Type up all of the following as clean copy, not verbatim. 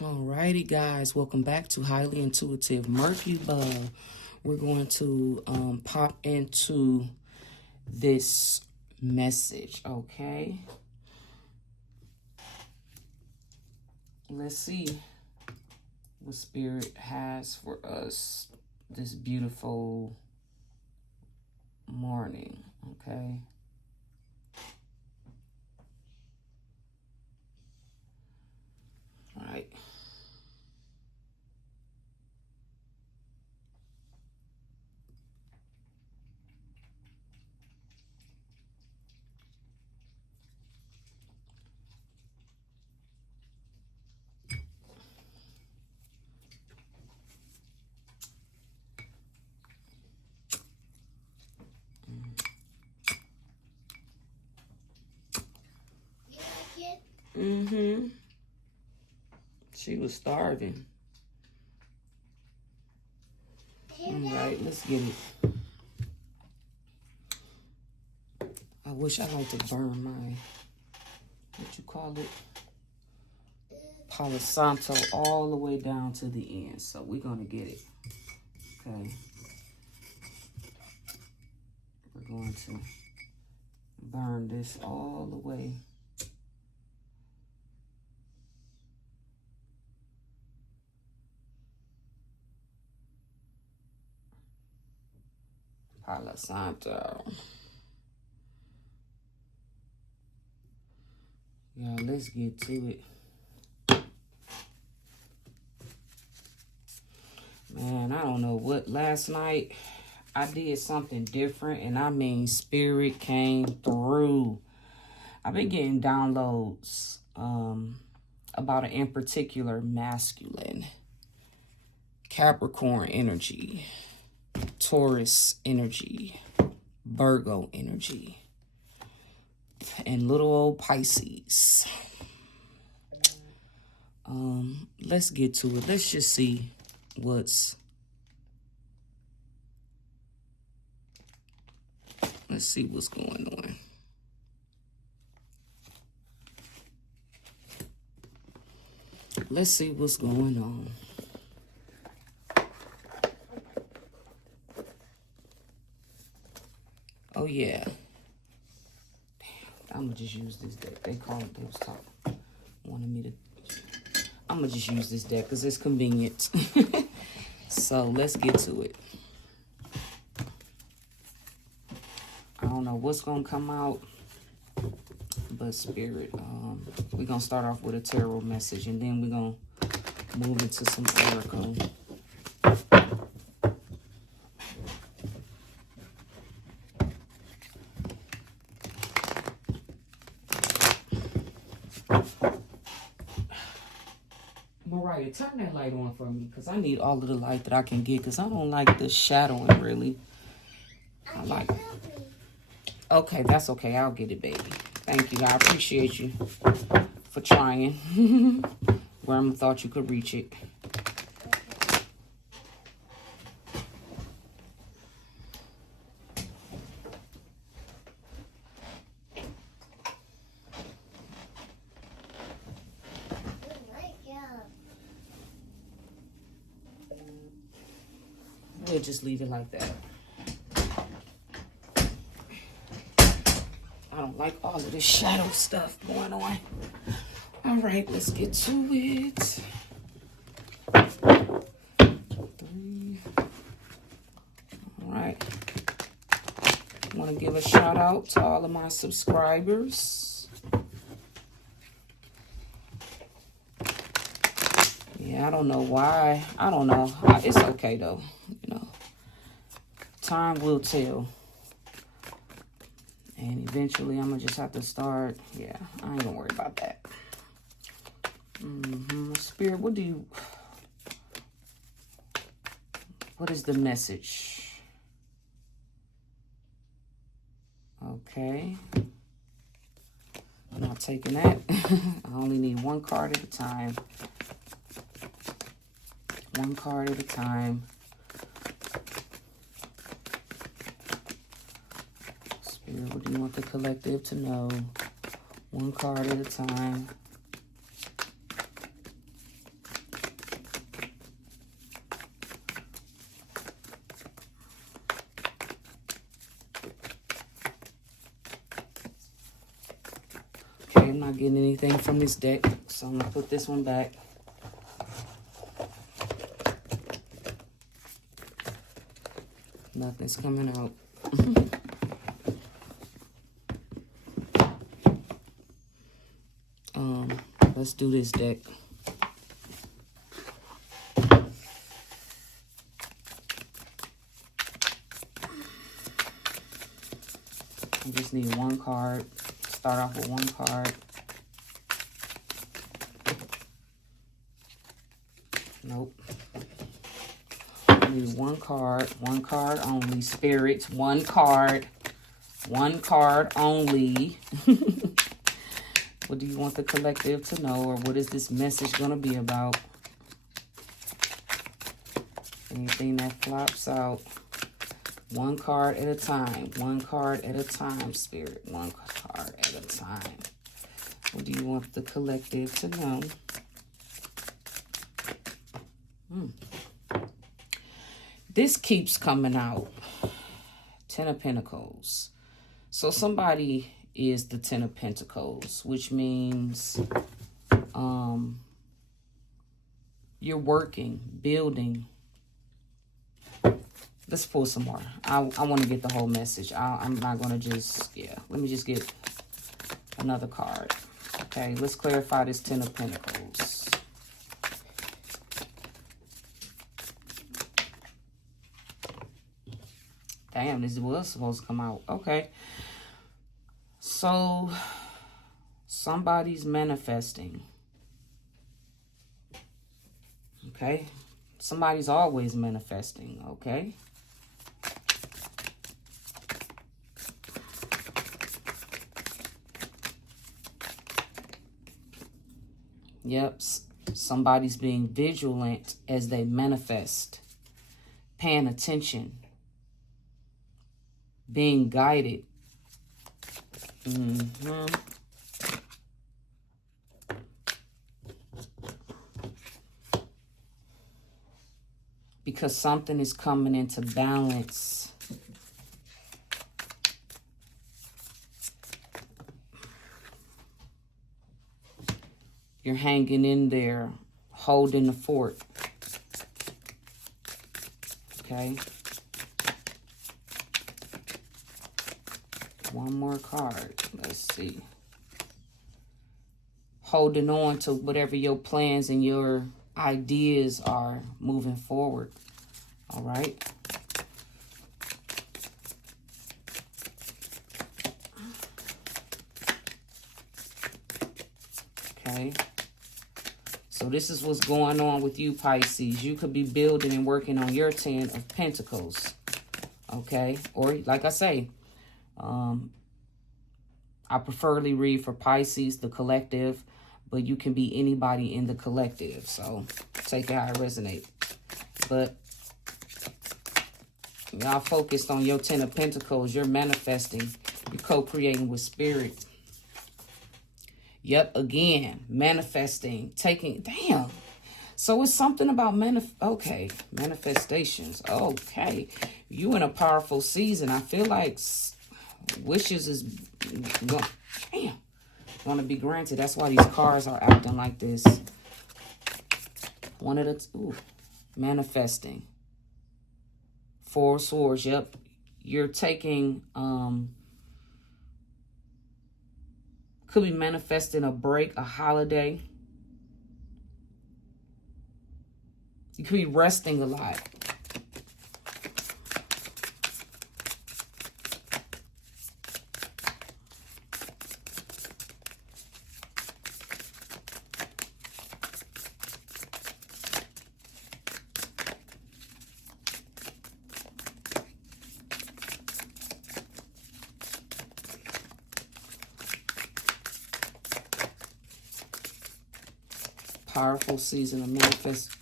Alrighty, guys, welcome back to Highly Intuitive Mercury. We're going to pop into this message, okay? Let's see what Spirit has for us this beautiful morning, okay? All right. Mm-hmm. She was starving. All right, let's get it. I wish I like to burn my, what you call it? Palo Santo all the way down to the end. So we're going to get it. Okay. We're going to burn this all the way. Palo Santo. Yeah, let's get to it. Man, I don't know what. Last night, I did something different. And I mean, Spirit came through. I've been getting downloads about an in particular masculine. Capricorn energy. Taurus energy. Virgo energy. And little old Pisces. Let's get to it. Let's just see let's see what's going on. Let's see what's going on. Oh yeah. Damn, I'm gonna just use this deck. They call it, they was talking. Wanted me to, I'm gonna just use this deck because it's convenient. So let's get to it. I don't know what's gonna come out, but Spirit, we're gonna start off with a tarot message and then we're gonna move into some oracle. Mariah, turn that light on for me because I need all of the light that I can get because I don't like the shadowing really. I like it. Okay, that's okay. I'll get it, baby. Thank you. I appreciate you for trying. Grandma thought you could reach it. We'll just leave it like that. I don't like all of this shadow stuff going on. All right, let's get to it. 3. All right. I want to give a shout out to all of my subscribers. Yeah, I don't know why. I don't know. It's okay, though. You know, time will tell. And eventually, I'm going to just have to start. Yeah, I ain't going to worry about that. Spirit, what is the message? Okay. I'm not taking that. I only need one card at a time. One card at a time. Spirit, what do you want the collective to know? One card at a time. I'm not getting anything from this deck, so I'm going to put this one back. Nothing's coming out. Let's do this deck. I just need one card. Start off with one card. Nope. I need one card only. Spirits, one card only. What do you want the collective to know, or what is this message going to be about? Anything that flops out. One card at a time. One card at a time, Spirit. One card at a time. What do you want the collective to know? This keeps coming out. Ten of Pentacles. So somebody is the Ten of Pentacles, which means you're working, building. Let's pull some more. I want to get the whole message. I'm not going to just, let me just get another card. Okay, let's clarify this Ten of Pentacles. Damn, this was supposed to come out. Okay. So, somebody's manifesting. Okay. Somebody's always manifesting. Okay. Yep. Somebody's being vigilant as they manifest. Paying attention. Being guided. Because something is coming into balance. You're hanging in there, holding the fort. Okay. One more card. Let's see. Holding on to whatever your plans and your ideas are moving forward. All right. Okay. So this is what's going on with you, Pisces. You could be building and working on your Ten of Pentacles. Okay. Or like I say, I preferably read for Pisces, the collective, but you can be anybody in the collective. So take it how it resonates. But y'all focused on your Ten of Pentacles. You're manifesting. You're co-creating with Spirit. Yep, again, manifesting, taking, damn. So it's something about manifestations. Okay. You in a powerful season. I feel like wishes is going to be granted. That's why these cards are acting like this. One of the manifesting. Four of Swords. Yep. You're taking could be manifesting a break, a holiday. You could be resting a lot. Powerful season of manifest.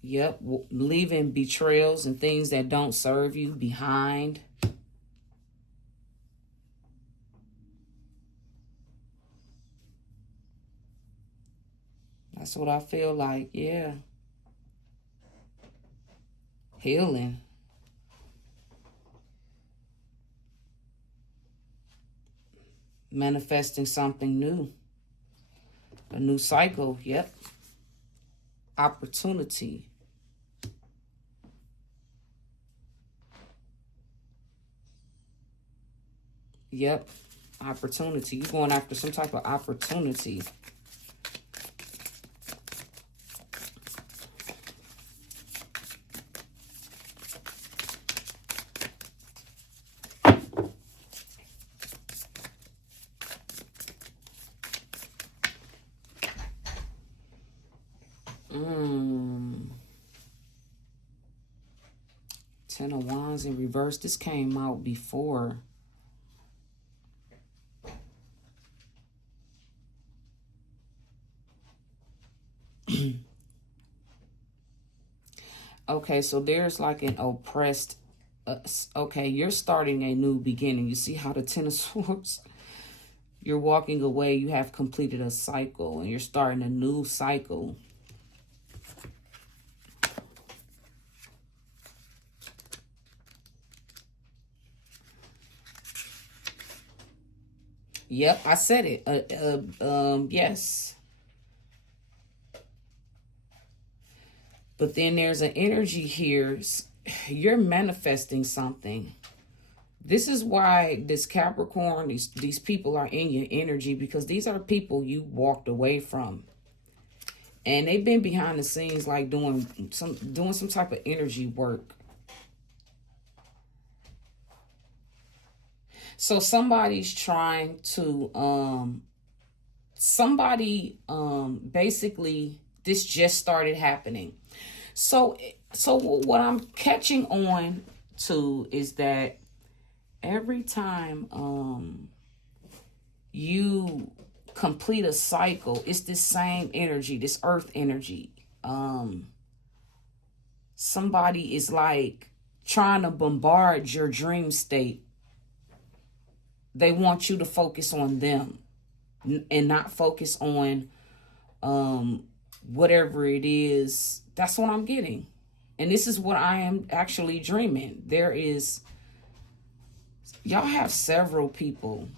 Yep. Leaving betrayals and things that don't serve you behind. That's what I feel like. Yeah. Healing. Manifesting something new. A new cycle. Yep. Opportunity. Yep. Opportunity. You're going after some type of opportunity. Ten of Wands in reverse. This came out before. Okay, so there's like an oppressed. Okay, you're starting a new beginning. You see how the Ten of Swords? You're walking away. You have completed a cycle, and you're starting a new cycle. Yep, I said it. Yes. But then there's an energy here. You're manifesting something. This is why this Capricorn, these people are in your energy, because these are people you walked away from. And they've been behind the scenes, like doing some type of energy work. So somebody's trying to basically, this just started happening. So what I'm catching on to is that every time you complete a cycle, it's this same energy, this earth energy. Somebody is like trying to bombard your dream state. They want you to focus on them and not focus on whatever it is. That's what I'm getting. And this is what I am actually dreaming. Y'all have several people,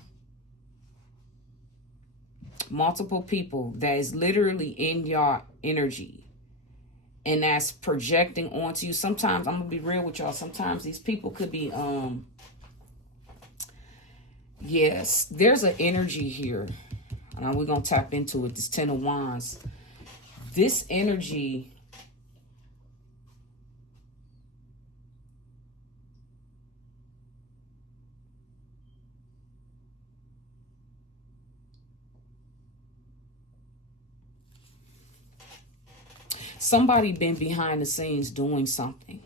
multiple people that is literally in your energy, and that's projecting onto you. Sometimes, I'm gonna be real with y'all, sometimes these people could be yes, there's an energy here. We're gonna tap into it. This Ten of Wands. This energy, somebody been behind the scenes doing something.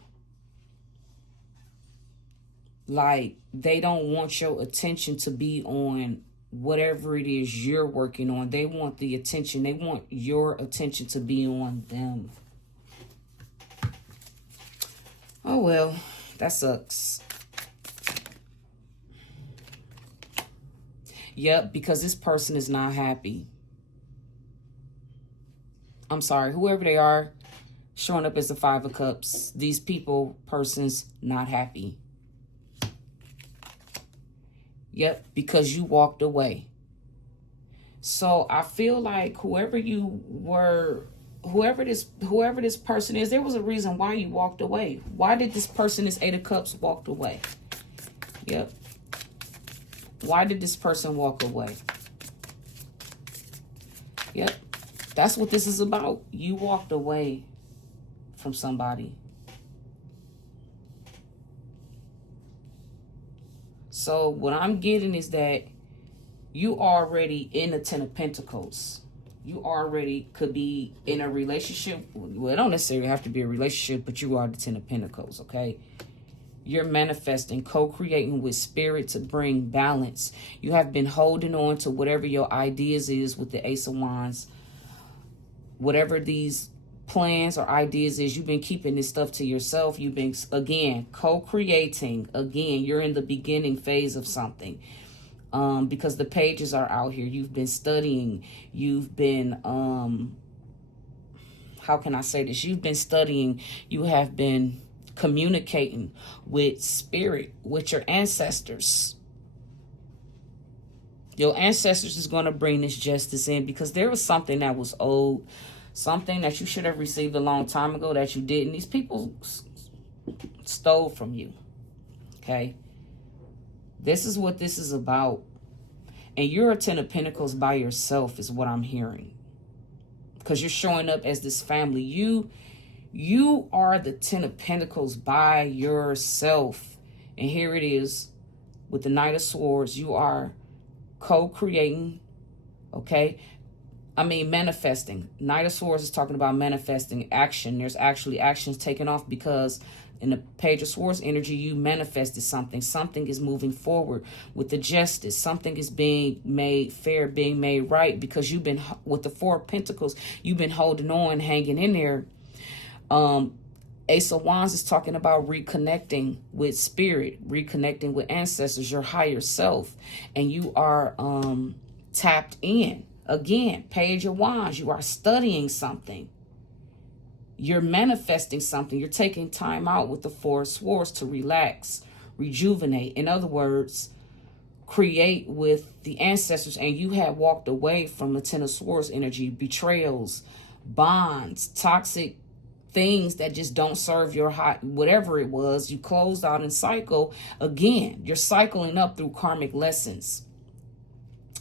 Like, they don't want your attention to be on whatever it is you're working on. They want the attention. They want your attention to be on them. Oh, well, that sucks. Yep, because this person is not happy. I'm sorry, whoever they are, showing up as the Five of Cups. These persons not happy. Yep, because you walked away. So I feel like whoever this person is, there was a reason why you walked away. Why did this person, this Eight of Cups, walked away? Yep. Why did this person walk away? Yep. That's what this is about. You walked away from somebody. So what I'm getting is that you already in the Ten of Pentacles. You already could be in a relationship. Well, it don't necessarily have to be a relationship, but you are the Ten of Pentacles, okay? You're manifesting, co-creating with spirit to bring balance. You have been holding on to whatever your ideas is with the Ace of Wands. Whatever these plans or ideas is, you've been keeping this stuff to yourself. You've been, again, co-creating. Again, you're in the beginning phase of something. Because the pages are out here. You've been studying. You've been, how can I say this? You've been studying. You have been communicating with spirit, with your ancestors. Your ancestors is going to bring this justice in because there was something that was owed, something that you should have received a long time ago that you didn't. These people stole from you. Okay. This is what this is about. And you're a 10 of Pentacles by yourself is what I'm hearing. Because you're showing up as this family. You are the 10 of Pentacles by yourself. And here it is with the Knight of Swords. You are co-creating, okay? I mean, manifesting. Knight of Swords is talking about manifesting action. There's actually actions taken off because in the Page of Swords energy, you manifested something. Something is moving forward with the justice. Something is being made fair, being made right because you've been, with the Four of Pentacles, you've been holding on, hanging in there. Ace of Wands is talking about reconnecting with spirit, reconnecting with ancestors, your higher self, and you are tapped in. Again, Page of Wands, you are studying something. You're manifesting something. You're taking time out with the Four of Swords to relax, rejuvenate. In other words, create with the ancestors, and you have walked away from the Ten of Swords energy, betrayals, bonds, toxic things that just don't serve your whatever it was. You closed out and cycle again. You're cycling up through karmic lessons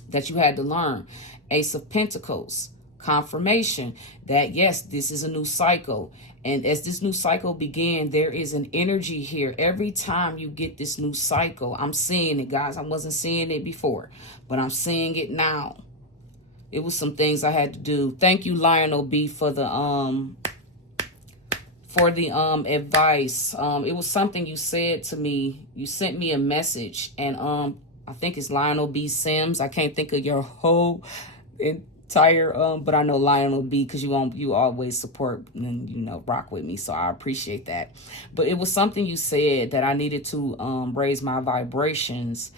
that you had to learn. Ace of Pentacles, confirmation that yes, this is a new cycle. And as this new cycle began, there is an energy here. Every time you get this new cycle, I'm seeing it, guys. I wasn't seeing it before, but I'm seeing it now. It was some things I had to do. Thank you, Lionel B, for the advice. It was something you said to me. You sent me a message, and I think it's Lionel B Sims. I can't think of your whole entire but I know Lionel B because you always support and rock with me, so I appreciate that. But it was something you said that I needed to raise my vibrations,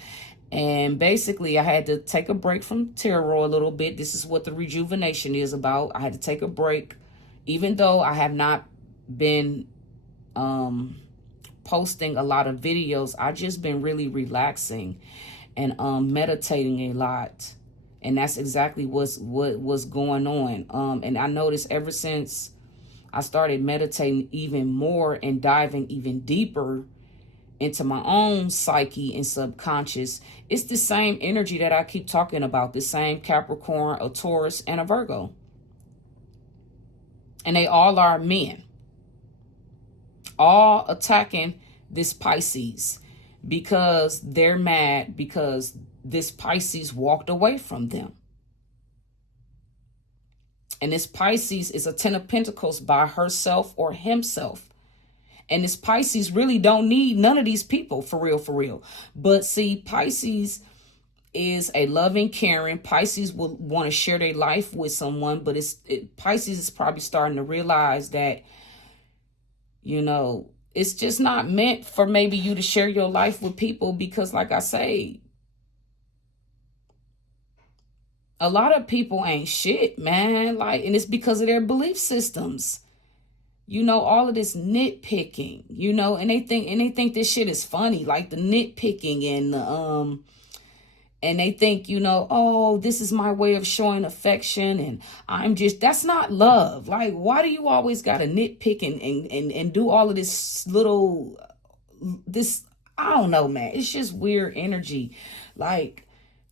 and basically I had to take a break from tarot a little bit. This is what the rejuvenation is about. I had to take a break, even though I have not been posting a lot of videos. I just been really relaxing and meditating a lot, and that's exactly what's going on. And I noticed ever since I started meditating even more and diving even deeper into my own psyche and subconscious, it's the same energy that I keep talking about, the same Capricorn, a Taurus, and a Virgo, and they all are men, all attacking this Pisces because they're mad because this Pisces walked away from them. And this Pisces is a 10 of Pentacles by herself or himself. And this Pisces really don't need none of these people, for real, for real. But see, Pisces is a loving, caring. Pisces will want to share their life with someone, but Pisces is probably starting to realize that, it's just not meant for maybe you to share your life with people because, like I say, a lot of people ain't shit, man. And it's because of their belief systems. All of this nitpicking, and they think this shit is funny, like the nitpicking and the and they think, oh, this is my way of showing affection, and that's not love. Like, why do you always gotta nitpick and do all of this I don't know, man. It's just weird energy. Like,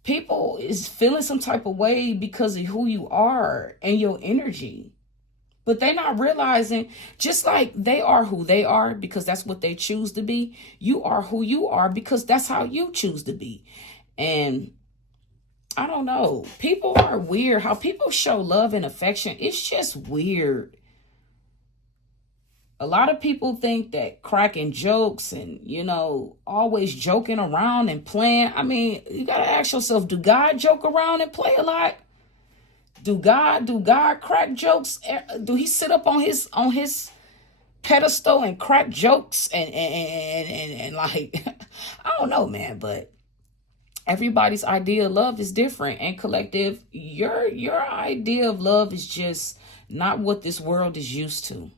people is feeling some type of way because of who you are and your energy. But they're not realizing, just like they are who they are because that's what they choose to be, you are who you are because that's how you choose to be. And I don't know. People are weird. How people show love and affection, it's just weird. A lot of people think that cracking jokes and, always joking around and playing. I mean, you got to ask yourself, do God joke around and play a lot? Do God crack jokes? Do he sit up on his pedestal and crack jokes and like, I don't know, man, but everybody's idea of love is different and collective. Your idea of love is just not what this world is used to.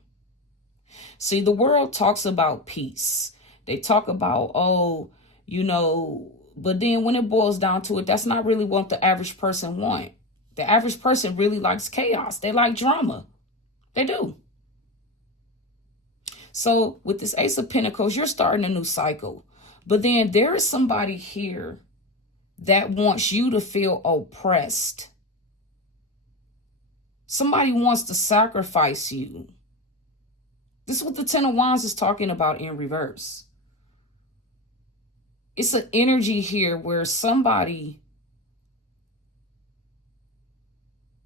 See, the world talks about peace. They talk about, But then when it boils down to it, that's not really what the average person want. The average person really likes chaos. They like drama. They do. So with this Ace of Pentacles, you're starting a new cycle. But then there is somebody here that wants you to feel oppressed. Somebody wants to sacrifice you. This is what the Ten of Wands is talking about in reverse. It's an energy here where somebody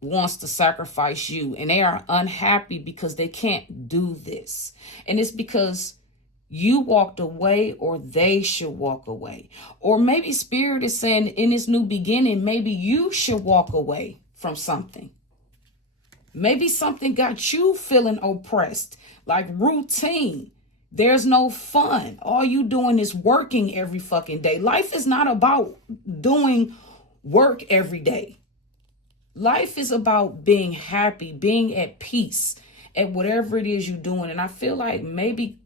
wants to sacrifice you and they are unhappy because they can't do this. And it's because you walked away or they should walk away. Or maybe Spirit is saying in this new beginning, maybe you should walk away from something. Maybe something got you feeling oppressed, like routine. There's no fun. All you doing is working every fucking day. Life is not about doing work every day. Life is about being happy, being at peace at whatever it is you're doing. And I feel like maybe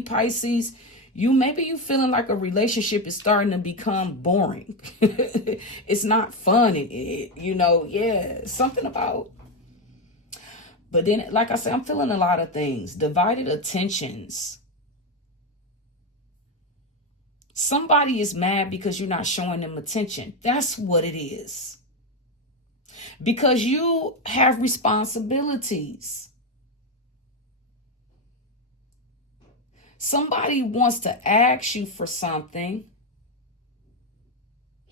Pisces, you feeling like a relationship is starting to become boring. It's not fun. Something about. But then, like I said, I'm feeling a lot of things. Divided attentions. Somebody is mad because you're not showing them attention. That's what it is. Because you have responsibilities. Somebody wants to ask you for something.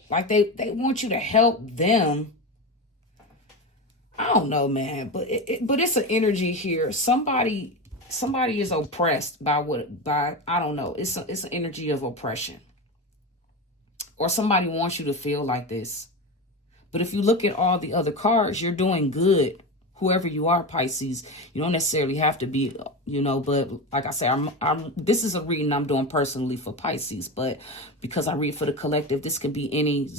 Like they want you to help them. I don't know, man, but it's an energy here. Somebody is oppressed by I don't know. It's an energy of oppression. Or somebody wants you to feel like this. But if you look at all the other cards, you're doing good. Whoever you are, Pisces, you don't necessarily have to be, but like I say, this is a reading I'm doing personally for Pisces, but because I read for the collective, this could be any,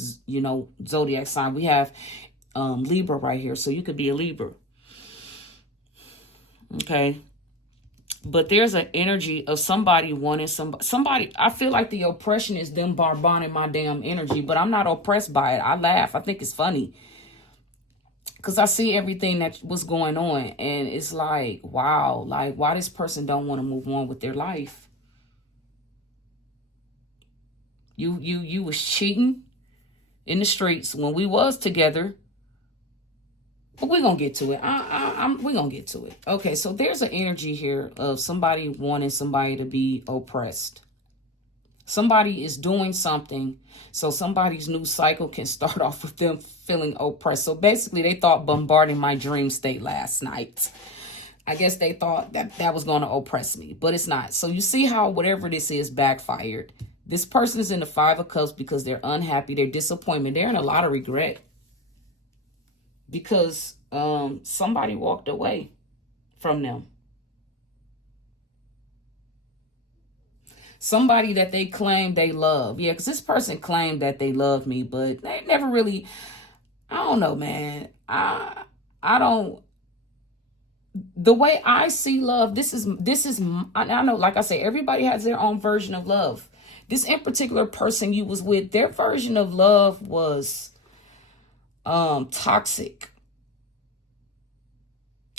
zodiac sign. We have Libra right here, so you could be a Libra. Okay. But there's an energy of somebody wanting somebody. I feel like the oppression is them bombarding my damn energy, but I'm not oppressed by it. I laugh. I think it's funny. Because I see everything that was going on. And it's like, wow, like why this person don't want to move on with their life. You was cheating in the streets when we was together. But we're going to get to it. We're going to get to it. Okay, so there's an energy here of somebody wanting somebody to be oppressed. Somebody is doing something so somebody's new cycle can start off with them feeling oppressed. So basically, they thought bombarding my dream state last night. I guess they thought that was going to oppress me, but it's not. So you see how whatever this is backfired. This person is in the Five of Cups because they're unhappy, they're disappointed, they're in a lot of regret. Because somebody walked away from them. Somebody that they claim they love. Yeah, because this person claimed that they loved me, but they never really, I don't know, man. I don't, the way I see love, this is, I know, like I say, everybody has their own version of love. This in particular person you was with, their version of love was toxic.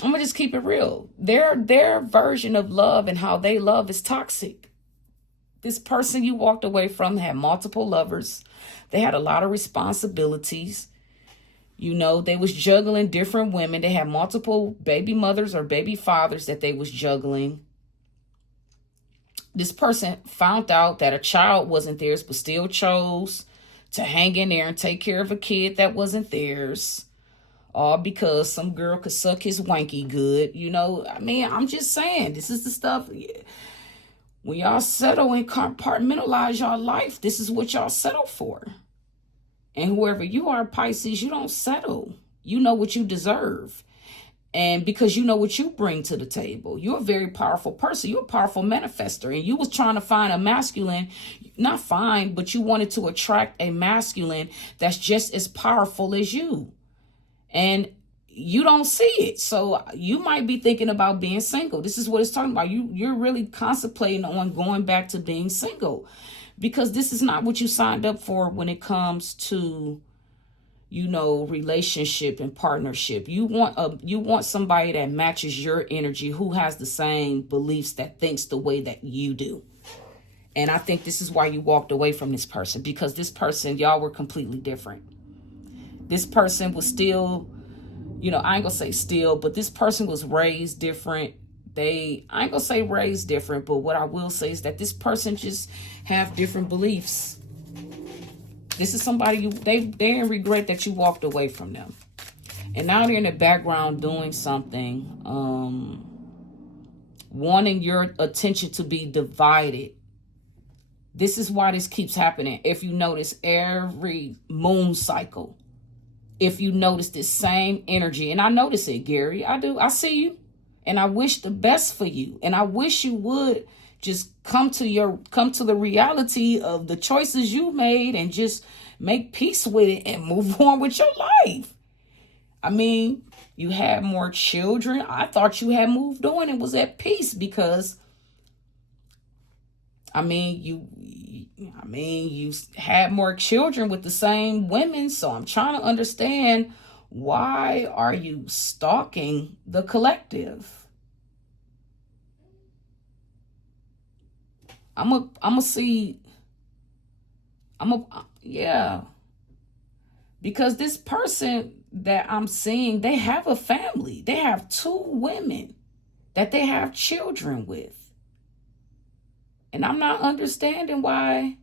I'm gonna just keep it real. Their version of love and how they love is toxic. This person you walked away from had multiple lovers. They had a lot of responsibilities. They was juggling different women. They had multiple baby mothers or baby fathers that they was juggling. This person found out that a child wasn't theirs, but still chose to hang in there and take care of a kid that wasn't theirs. All because some girl could suck his wanky good. I'm just saying, this is the stuff. When y'all settle and compartmentalize y'all life, this is what y'all settle for. And whoever you are, Pisces, you don't settle. You know what you deserve. And because you know what you bring to the table. You're a very powerful person. You're a powerful manifester. And you was trying to find a masculine, not find, but you wanted to attract a masculine that's just as powerful as you. And you don't see it. So you might be thinking about being single. This is what it's talking about. You're really contemplating on going back to being single because this is not what you signed up for when it comes to, you know, relationship and partnership. You want somebody that matches your energy, who has the same beliefs, that thinks the way that you do. And I think this is why you walked away from this person, because this person, y'all were completely different. This person was still, you know, I ain't gonna say still, but this person was raised different. I ain't gonna say raised different, but what I will say is that this person just have different beliefs. This is somebody they in regret that you walked away from them. And now they're in the background doing something, wanting your attention to be divided. This is why this keeps happening. If you notice, every moon cycle, if you notice this same energy, and I notice it, Gary, I do, I see you, and I wish the best for you, and I wish you would just come to the reality of the choices you made and just make peace with it and move on with your life. I mean, you had more children. I thought you had moved on and was at peace, because you had more children with the same women. So I'm trying to understand, why are you stalking the collective? Yeah. Because this person that I'm seeing, they have a family. They have 2 women that they have children with. And I'm not understanding why.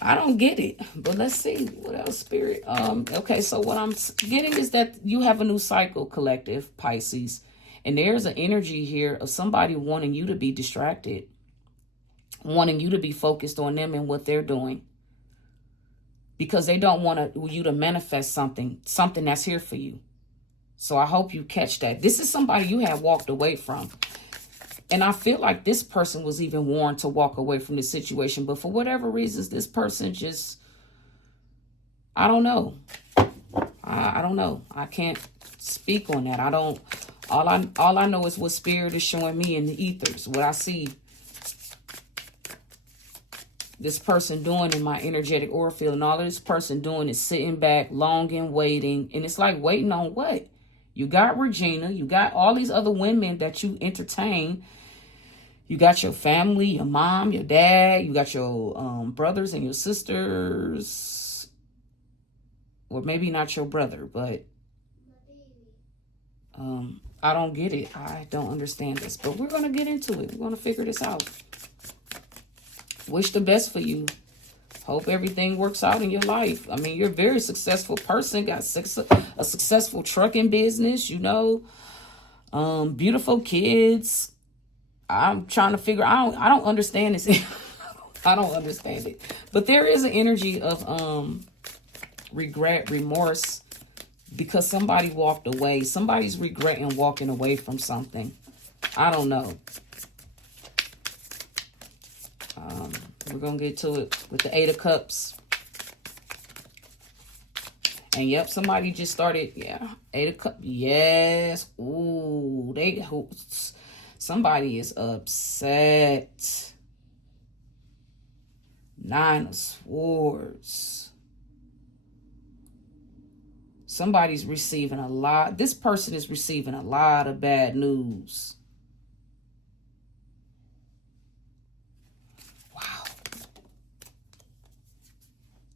I don't get it. But let's see what else, Spirit. Okay, so what I'm getting is that you have a new cycle, collective, Pisces. And there's an energy here of somebody wanting you to be distracted, wanting you to be focused on them and what they're doing, because they don't want you to manifest something that's here for you. So I hope you catch that. This is somebody you have walked away from. And I feel like this person was even warned to walk away from this situation. But for whatever reasons, this person just, I don't know. I don't know. I can't speak on that. All I know is what Spirit is showing me in the ethers, what I see this person doing in my energetic aura field. And all this person doing is sitting back, longing, waiting. And it's like, waiting on what? You got Regina. You got all these other women that you entertain. You got your family, your mom, your dad. You got your brothers and your sisters. Or maybe not your brother, but I don't get it. I don't understand this. But we're going to get into it. We're going to figure this out. Wish the best for you. Hope everything works out in your life. I mean, you're a very successful person. Got a successful trucking business, you know. Beautiful kids. I'm trying to figure. I don't understand this. I don't understand it. But there is an energy of regret, remorse, because somebody walked away. Somebody's regretting walking away from something. I don't know. We're going to get to it with the 8 of Cups. And yep, somebody just started. Yeah, 8 of Cups. Yes. Ooh, somebody is upset. 9 of Swords. Somebody's receiving a lot. This person is receiving a lot of bad news. Wow.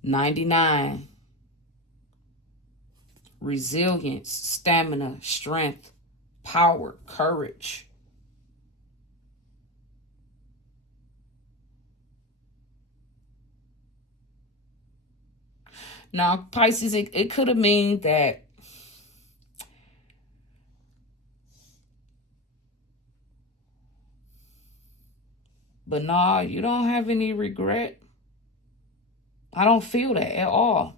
99. Resilience, stamina, strength, power, courage. Now, Pisces, it could have mean that but nah, you don't have any regret. I don't feel that at all.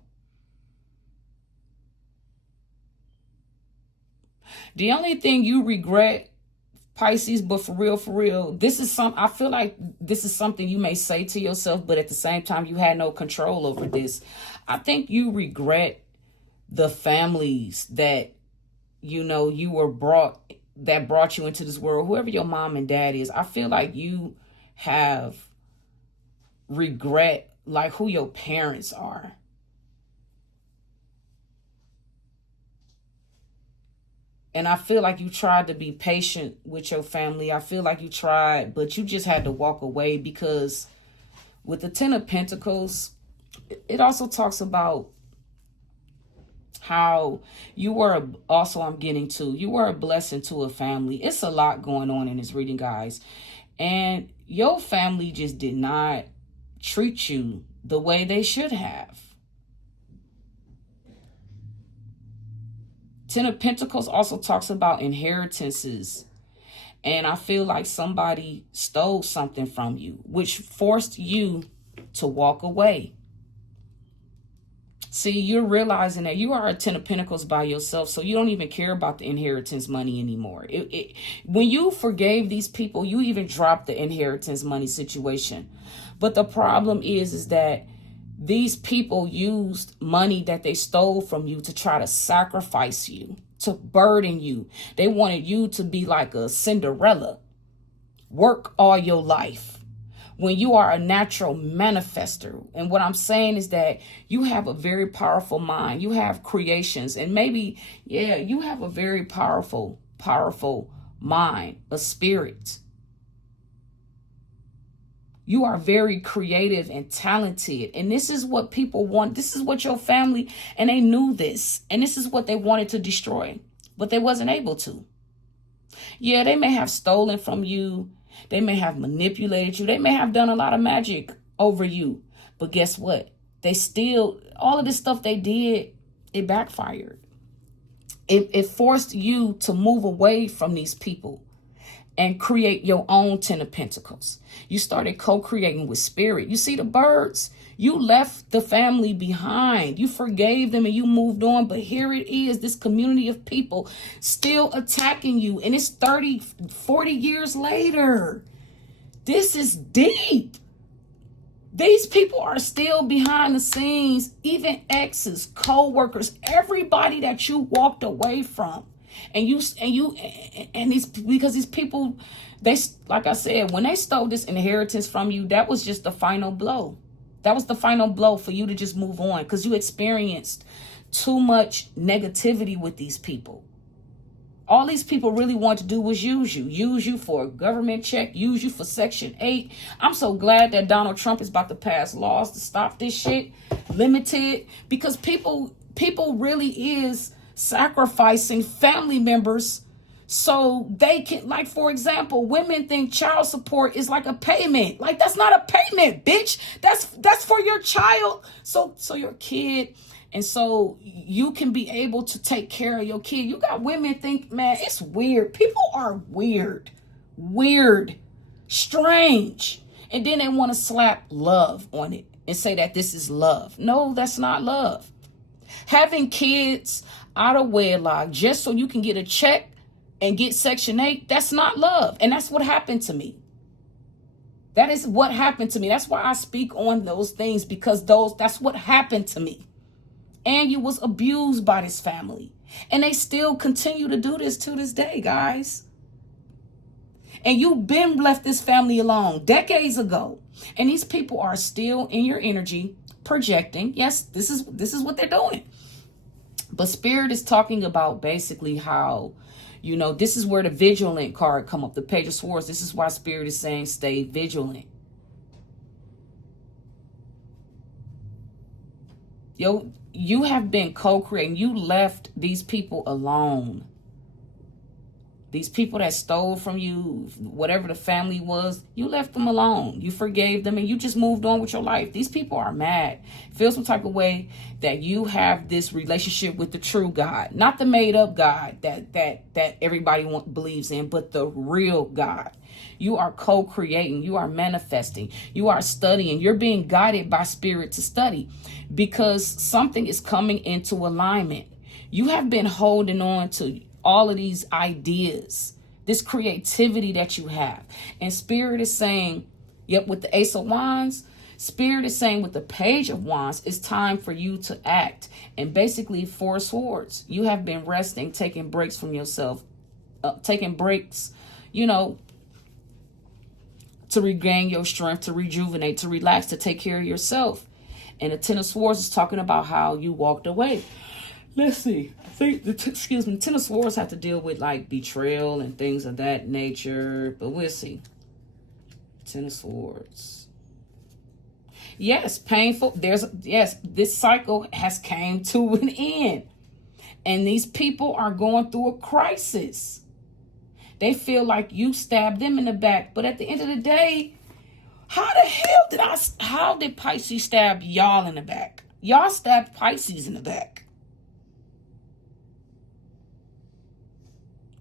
The only thing you regret, Pisces, but for real, this is I feel like this is something you may say to yourself, but at the same time, you had no control over this. I think you regret the families that, you know, you were brought you into this world, whoever your mom and dad is. I feel like you have regret like who your parents are. And I feel like you tried to be patient with your family. I feel like you tried, but you just had to walk away, because with the Ten of Pentacles, it also talks about how you were also, I'm getting to, you were a blessing to a family. It's a lot going on in this reading, guys. And your family just did not treat you the way they should have. Ten of Pentacles also talks about inheritances. And I feel like somebody stole something from you, which forced you to walk away. See, you're realizing that you are a Ten of Pentacles by yourself, so you don't even care about the inheritance money anymore. When you forgave these people, you even dropped the inheritance money situation. But the problem is that these people used money that they stole from you to try to sacrifice you, to burden you. They wanted you to be like a Cinderella, work all your life, when you are a natural manifester. And what I'm saying is that you have a very powerful mind. You have creations, and maybe, yeah, you have a very powerful mind, a spirit. You are very creative and talented. And this is what people want. This is what your family, and they knew this. And this is what they wanted to destroy, but they wasn't able to. Yeah, they may have stolen from you. They may have manipulated you. They may have done a lot of magic over you. But guess what? They still, all of this stuff they did, it backfired. It forced you to move away from these people and create your own Ten of Pentacles. You started co-creating with spirit. You see the birds? You left the family behind. You forgave them and you moved on. But here it is, this community of people still attacking you. And it's 30, 40 years later. This is deep. These people are still behind the scenes, even exes, co-workers, everybody that you walked away from. And these, because these people, they, like I said, when they stole this inheritance from you, that was just the final blow. That was the final blow for you to just move on, because you experienced too much negativity with these people. All these people really want to do was use you for a government check, use you for Section 8. I'm so glad that Donald Trump is about to pass laws to stop this shit, limited, because people really is sacrificing family members so they can, like, for example, women think child support is like a payment. Like, that's not a payment, bitch. That's for your child, so your kid, and so you can be able to take care of your kid. You got women think, man, it's weird. People are weird, strange, and then they want to slap love on it and say that this is love. No, that's not love. Having kids out of wedlock just so you can get a check and get Section 8, that's not love. And that's what happened to me. That is what happened to me. That's why I speak on those things, because that's what happened to me. And you was abused by this family. And they still continue to do this to this day, guys. And you've been left this family alone decades ago. And these people are still in your energy, projecting. Yes, this is what they're doing. But Spirit is talking about basically how, this is where the vigilant card come up, the Page of Swords. This is why Spirit is saying stay vigilant. You have been co-creating. You left these people alone. These people that stole from you, whatever the family was, you left them alone. You forgave them and you just moved on with your life. These people are mad. Feel some type of way that you have this relationship with the true God, not the made up God that everybody believes in, but the real God. You are co-creating. You are manifesting. You are studying. You're being guided by Spirit to study, because something is coming into alignment. You have been holding on to all of these ideas, this creativity that you have. And Spirit is saying, yep, with the Ace of Wands, Spirit is saying with the Page of Wands, it's time for you to act. And basically, Four Swords, you have been resting, taking breaks from yourself, taking breaks, to regain your strength, to rejuvenate, to relax, to take care of yourself. And the Ten of Swords is talking about how you walked away. Let's see. I think the Ten of Swords have to deal with like betrayal and things of that nature, but we'll see. Ten of Swords. Yes, painful. This cycle has came to an end. And these people are going through a crisis. They feel like you stabbed them in the back, but at the end of the day, how did Pisces stab y'all in the back? Y'all stabbed Pisces in the back.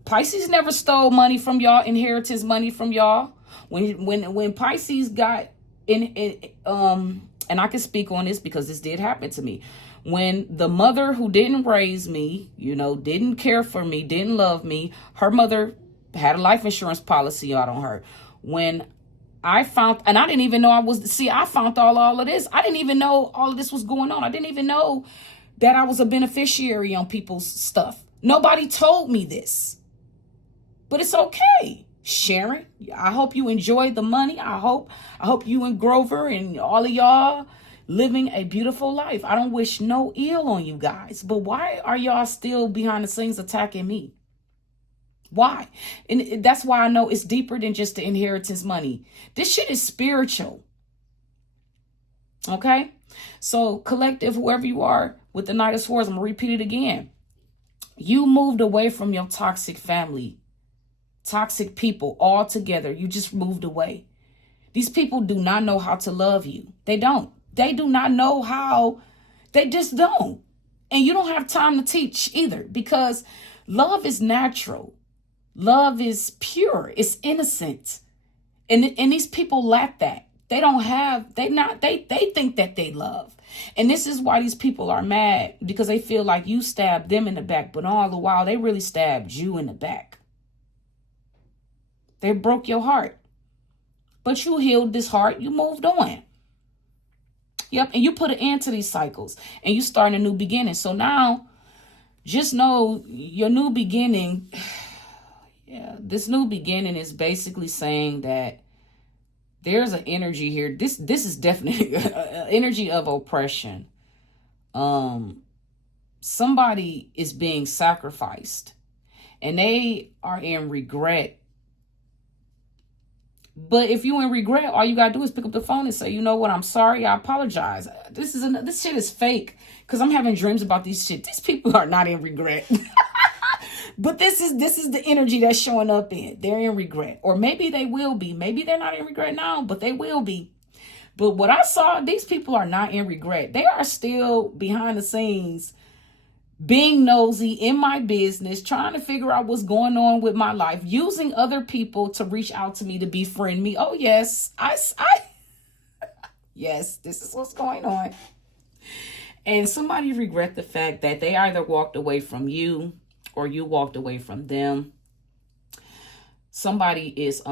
Pisces never stole money from y'all, inheritance money from y'all. When Pisces got and I can speak on this because this did happen to me. When the mother who didn't raise me, didn't care for me, didn't love me, her mother had a life insurance policy out on her. When I found, and I didn't even know I found all of this. I didn't even know all of this was going on. I didn't even know that I was a beneficiary on people's stuff. Nobody told me this. But it's okay, Sharon. I hope you enjoyed the money. I hope you and Grover and all of y'all living a beautiful life. I don't wish no ill on you guys. But why are y'all still behind the scenes attacking me? Why? And that's why I know it's deeper than just the inheritance money. This shit is spiritual. Okay? So collective, whoever you are with the Knight of Swords, I'm going to repeat it again. You moved away from your toxic family, toxic people altogether. You just moved away. These people do not know how to love you. They don't. They do not know how. They just don't. And you don't have time to teach either, because love is natural. Love is pure. It's innocent. And these people lack that. They think that they love. And this is why these people are mad, because they feel like you stabbed them in the back, but all the while they really stabbed you in the back. They broke your heart. But you healed this heart. You moved on. Yep. And you put an end to these cycles and you start a new beginning. So now just know your new beginning. Yeah, this new beginning is basically saying that there's an energy here. This is definitely an energy of oppression. Somebody is being sacrificed and they are in regret. But if you in regret, all you got to do is pick up the phone and say, you know what, I'm sorry, I apologize. This shit is fake, because I'm having dreams about these shit. These people are not in regret. But this is the energy that's showing up in. They're in regret. Or maybe they will be. Maybe they're not in regret now, but they will be. But what I saw, these people are not in regret. They are still behind the scenes being nosy in my business, trying to figure out what's going on with my life, using other people to reach out to me, to befriend me. Oh, yes. Yes, this is what's going on. And somebody regret the fact that they either walked away from you or you walked away from them. Somebody is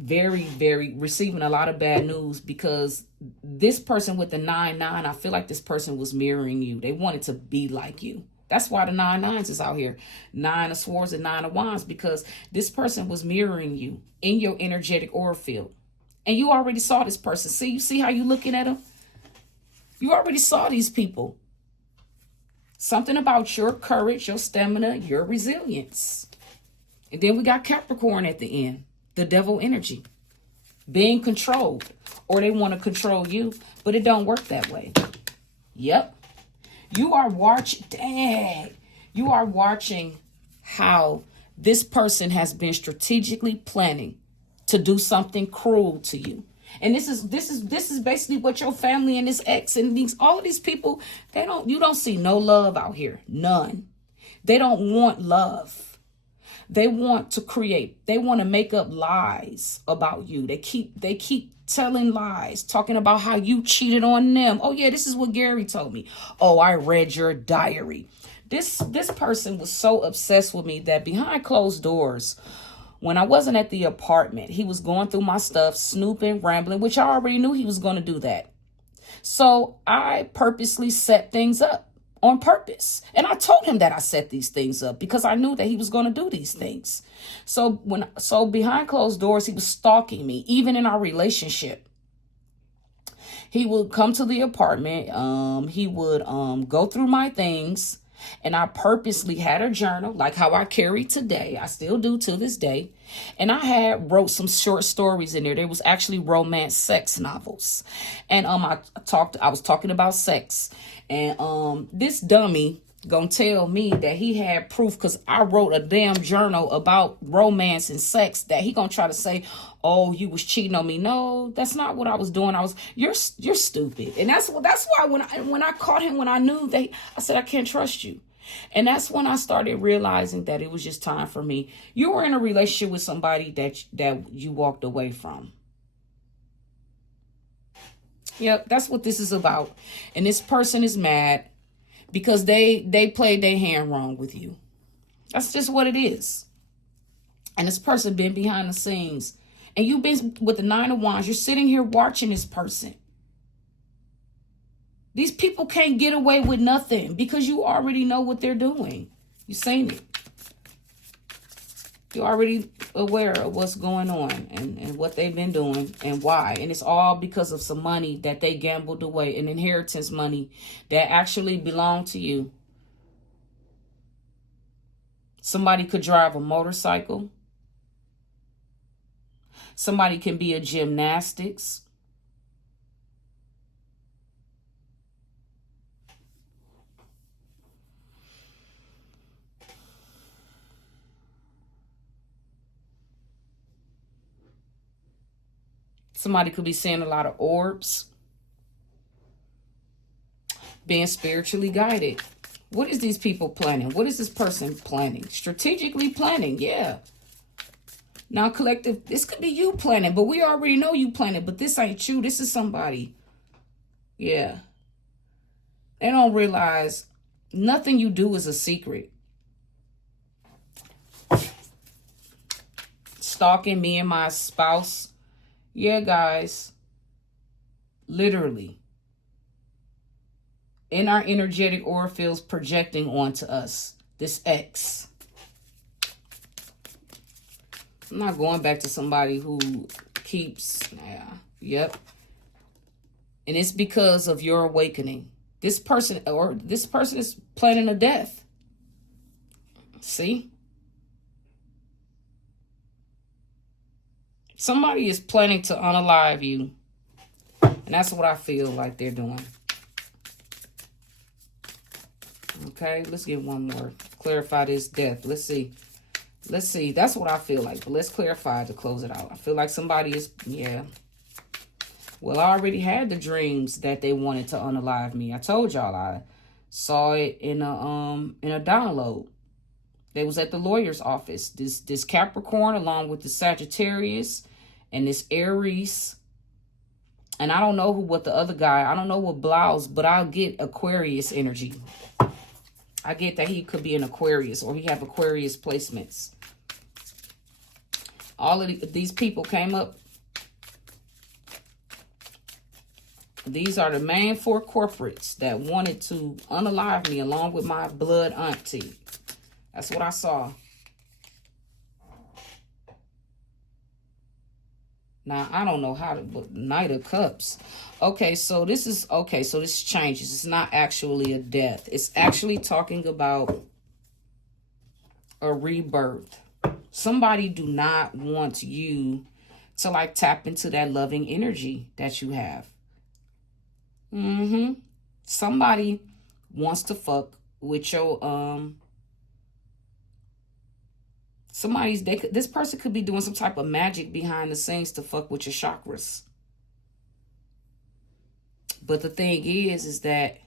very, very receiving a lot of bad news, because this person with the 9-9, I feel like this person was mirroring you. They wanted to be like you. That's why the 9-9s is out here. 9 of Swords and 9 of Wands, because this person was mirroring you in your energetic aura field. And you already saw this person. You see how you looking at them? You already saw these people. Something about your courage, your stamina, your resilience. And then we got Capricorn at the end, the devil energy, being controlled, or they want to control you, but it don't work that way. Yep. You are watching how this person has been strategically planning to do something cruel to you. And this is basically what your family and this ex and all of these people, you don't see no love out here. None. They don't want love. They want to create. They want to make up lies about you. They keep telling lies, talking about how you cheated on them. Oh yeah, this is what Gary told me. Oh, I read your diary. This person was so obsessed with me that behind closed doors, when I wasn't at the apartment, he was going through my stuff, snooping, rambling, which I already knew he was going to do that. So I purposely set things up on purpose. And I told him that I set these things up because I knew that he was going to do these things. So behind closed doors, he was stalking me, even in our relationship. He would come to the apartment. He would go through my things. And I purposely had a journal, like how I carry today. I still do to this day. And I had wrote some short stories in there. There was actually romance sex novels. And I was talking about sex. And this dummy gonna tell me that he had proof because I wrote a damn journal about romance and sex, that he gonna try to say, oh, you was cheating on me. No, that's not what I was doing. You're stupid. And that's why when I caught him, when I knew that, I said, I can't trust you. And that's when I started realizing that it was just time for me. You were in a relationship with somebody that you walked away from. Yep, that's what this is about. And this person is mad because they played their hand wrong with you. That's just what it is. And this person been behind the scenes. And you've been with the 9 of Wands. You're sitting here watching this person. These people can't get away with nothing because you already know what they're doing. You've seen it. You're already aware of what's going on and what they've been doing and why. And it's all because of some money that they gambled away, an inheritance money that actually belonged to you. Somebody could drive a motorcycle. Somebody can be a gymnastics. Somebody could be seeing a lot of orbs. Being spiritually guided. What is these people planning? What is this person planning? Strategically planning, yeah. Now, collective, this could be you planning, but we already know you planning, but this ain't you. This is somebody. Yeah. They don't realize nothing you do is a secret. Stalking me and my spouse. Yeah, guys. Literally. In our energetic aura fields projecting onto us. This X. I'm not going back to somebody who keeps, yep. And it's because of your awakening. This person is planning a death. See? Somebody is planning to unalive you. And that's what I feel like they're doing. Okay, let's get one more. Clarify this death. Let's see. Let's see. That's what I feel like. But let's clarify to close it out. I feel like somebody is, yeah. Well, I already had the dreams that they wanted to unalive me. I told y'all I saw it in a download. They was at the lawyer's office. This Capricorn along with the Sagittarius and this Aries. And I don't know what the other guy, I don't know what blouse, but I'll get Aquarius energy. I get that he could be an Aquarius or he have Aquarius placements. All of these people came up. These are the main 4 corporates that wanted to unalive me along with my blood auntie. That's what I saw. Now, I don't know how to, but Knight of Cups. Okay, so this is, okay, so this changes. It's not actually a death. It's actually talking about a rebirth. Somebody do not want you to like tap into that loving energy that you have. Somebody wants to fuck with your, this person could be doing some type of magic behind the scenes to fuck with your chakras. But the thing is that,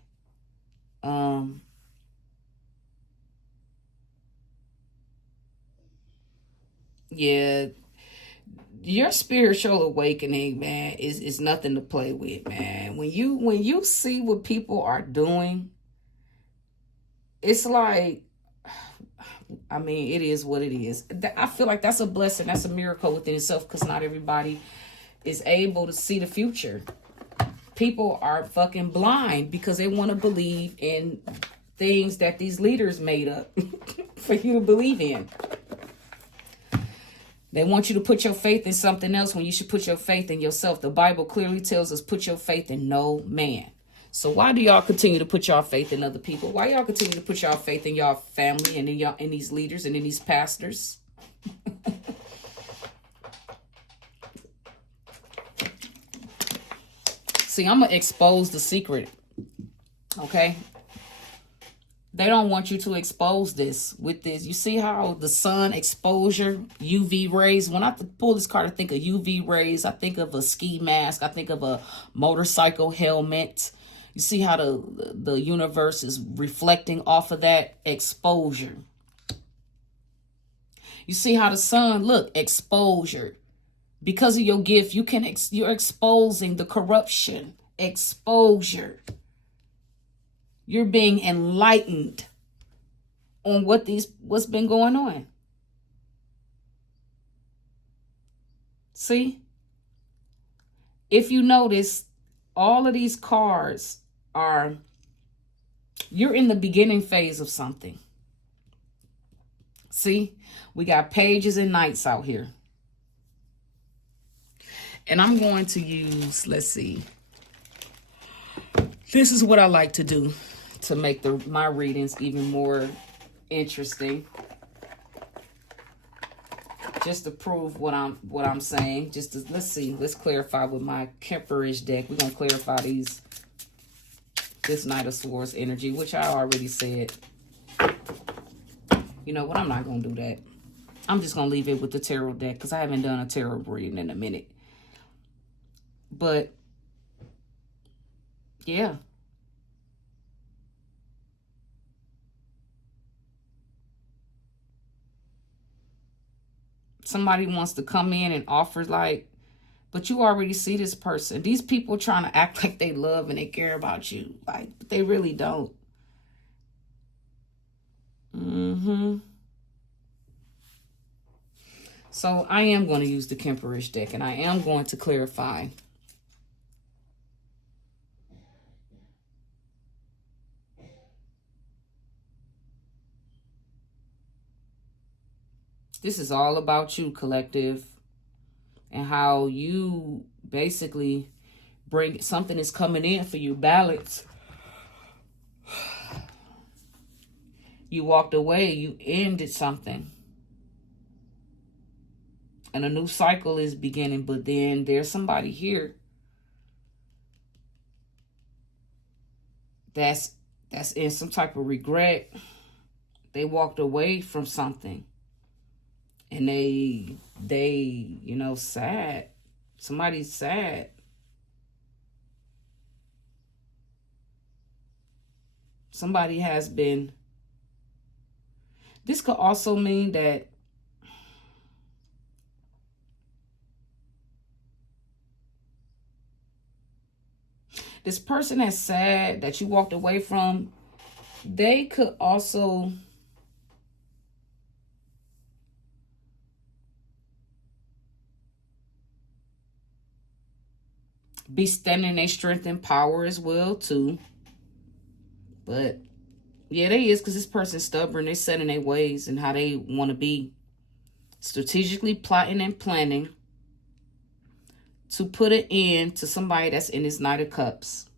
yeah, your spiritual awakening, man, is nothing to play with, man. When you see what people are doing, it's like, I mean, it is what it is. I feel like that's a blessing. That's a miracle within itself because not everybody is able to see the future. People are fucking blind because they want to believe in things that these leaders made up for you to believe in. They want you to put your faith in something else when you should put your faith in yourself. The Bible clearly tells us, put your faith in no man. So why do y'all continue to put y'all faith in other people? Why y'all continue to put y'all faith in y'all family and in these leaders and in these pastors? See, I'm going to expose the secret. Okay? They don't want you to expose this with this. You see how the sun exposure, UV rays. When I pull this card, I think of UV rays. I think of a ski mask. I think of a motorcycle helmet. You see how the universe is reflecting off of that exposure. You see how the sun, look, exposure. Because of your gift, you're exposing the corruption. Exposure. You're being enlightened on what's been going on. See? If you notice, all of these cards you're in the beginning phase of something. See? We got pages and knights out here. And I'm going to use, let's see. This is what I like to do to make my readings even more interesting. Just to prove what I'm saying. Let's see. Let's clarify with my Kemperish deck. We're gonna clarify this Knight of Swords energy, which I already said. You know what? I'm not gonna do that. I'm just gonna leave it with the tarot deck because I haven't done a tarot reading in a minute. But yeah. Somebody wants to come in and offer but you already see this person. These people trying to act like they love and they care about you. But they really don't. So I am going to use the Kemperish deck and I am going to clarify. This is all about you, collective, and how you basically bring something is coming in for you, balance. You walked away, you ended something. And a new cycle is beginning, but then there's somebody here that's in some type of regret. They walked away from something. And they, sad. Somebody's sad. Somebody has been. This could also mean that this person that's sad that you walked away from, they could also be standing in their strength and power as well too. But yeah, they is, because this person's stubborn. They're set in their ways and how they want to be. Strategically plotting and planning to put an end to somebody that's in his Knight of Cups.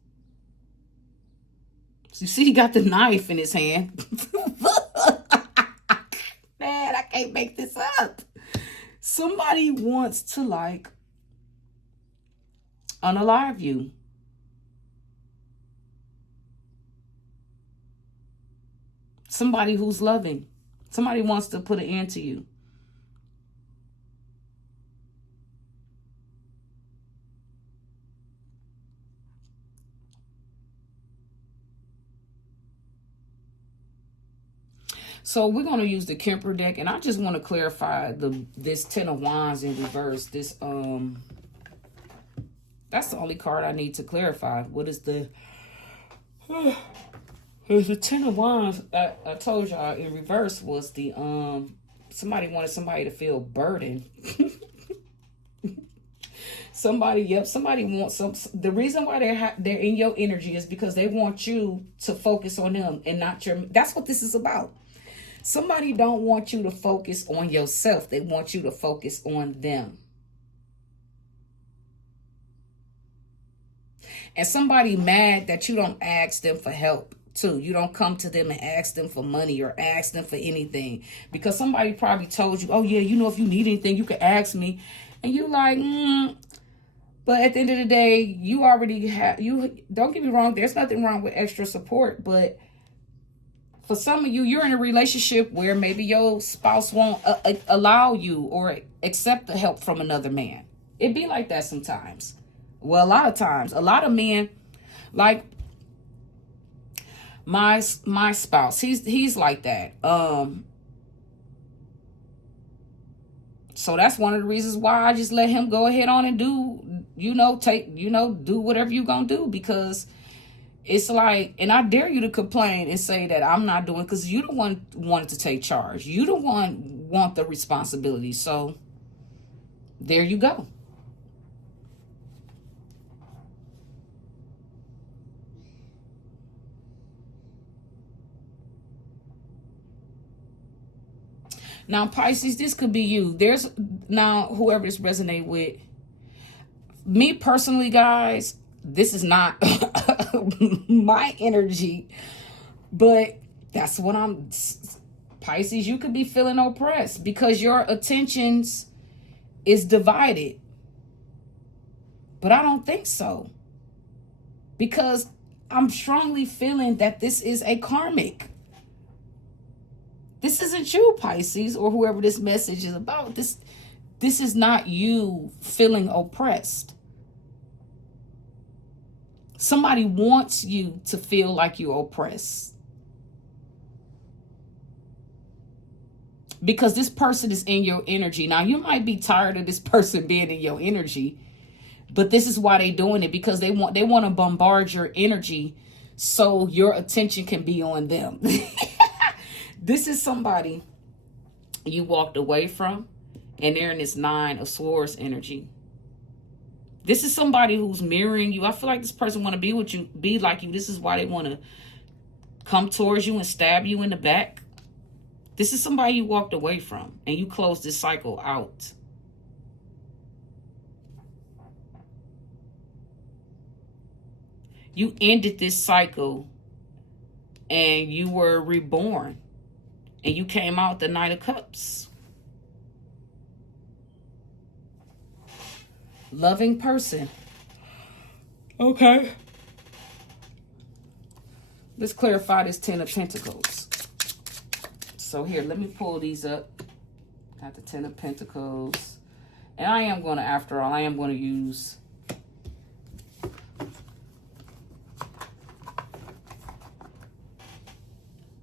So you see he got the knife in his hand. Man, I can't make this up. Somebody wants to unalive you. Somebody who's loving. Somebody wants to put an end to you. So we're going to use the Kemper deck, and I just want to clarify this Ten of Wands in reverse. This that's the only card I need to clarify. What is the the Ten of Wands? I told y'all in reverse was the somebody wanted somebody to feel burdened. Somebody wants some. The reason why they're in your energy is because they want you to focus on them and not your. That's what this is about. Somebody don't want you to focus on yourself. They want you to focus on them. And somebody mad that you don't ask them for help too. You don't come to them and ask them for money or ask them for anything. Because somebody probably told you, oh yeah, you know, if you need anything, you can ask me. And you like, But at the end of the day, you already have, don't get me wrong, there's nothing wrong with extra support. But for some of you, you're in a relationship where maybe your spouse won't allow you or accept the help from another man. It be like that sometimes. Well, a lot of times, a lot of men, like my spouse, he's like that. So that's one of the reasons why I just let him go ahead on and do, do whatever you gonna do, because it's like, and I dare you to complain and say that I'm not doing, because you the one wanted to take charge. You the one want the responsibility. So there you go. Now, Pisces, this could be you. Now, whoever this resonate with. Me personally, guys, this is not my energy. But that's what Pisces, you could be feeling oppressed because your attentions is divided. But I don't think so. Because I'm strongly feeling that this is a karmic. This isn't you, Pisces, or whoever this message is about. This is not you feeling oppressed. Somebody wants you to feel like you're oppressed. Because this person is in your energy. Now, you might be tired of this person being in your energy, but this is why they're doing it, because they want to bombard your energy so your attention can be on them. This is somebody you walked away from, and they're in this 9 of Swords energy. This is somebody who's mirroring you. I feel like this person want to be with you, be like you. This is why they want to come towards you and stab you in the back. This is somebody you walked away from, and you closed this cycle out. You ended this cycle, and you were reborn. And you came out the Knight of Cups. Loving person. Okay. Let's clarify this 10 of Pentacles. So here, let me pull these up. Got the 10 of Pentacles. And I am going to use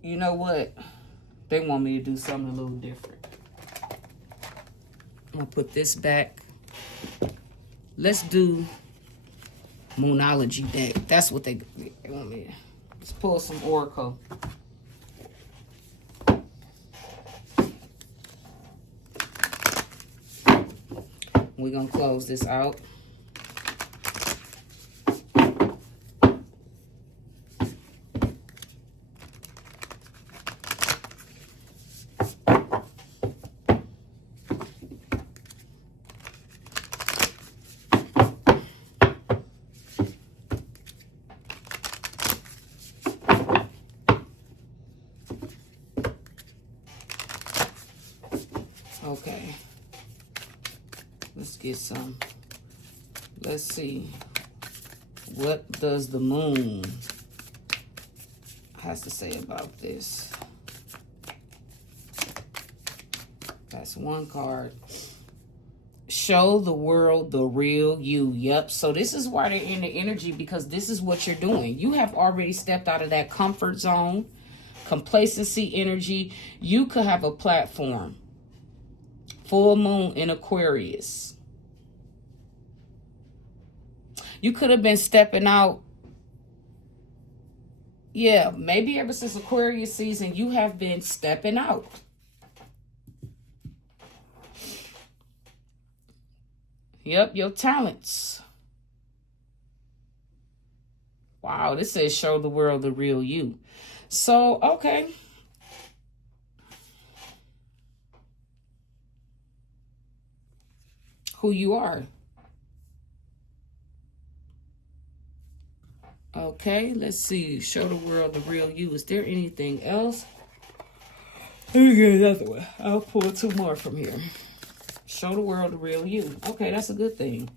you know what? They want me to do something a little different. I'm going to put this back. Let's do Moonology deck. That's what they want me to. Let's pull some Oracle. We're going to close this out. Okay, let's get some. Let's see. What does the moon has to say about this? That's one card. Show the world the real you. Yep. So this is why they're in the energy, because this is what you're doing. You have already stepped out of that comfort zone, complacency energy. You could have a platform. Full moon in Aquarius. You could have been stepping out. Yeah, maybe ever since Aquarius season, you have been stepping out. Yep, your talents. Wow, this says show the world the real you. So, okay. Who you are. Okay, let's see. Show the world the real you. Is there anything else? Let me get another one. I'll pull 2 more from here. Show the world the real you. Okay, that's a good thing.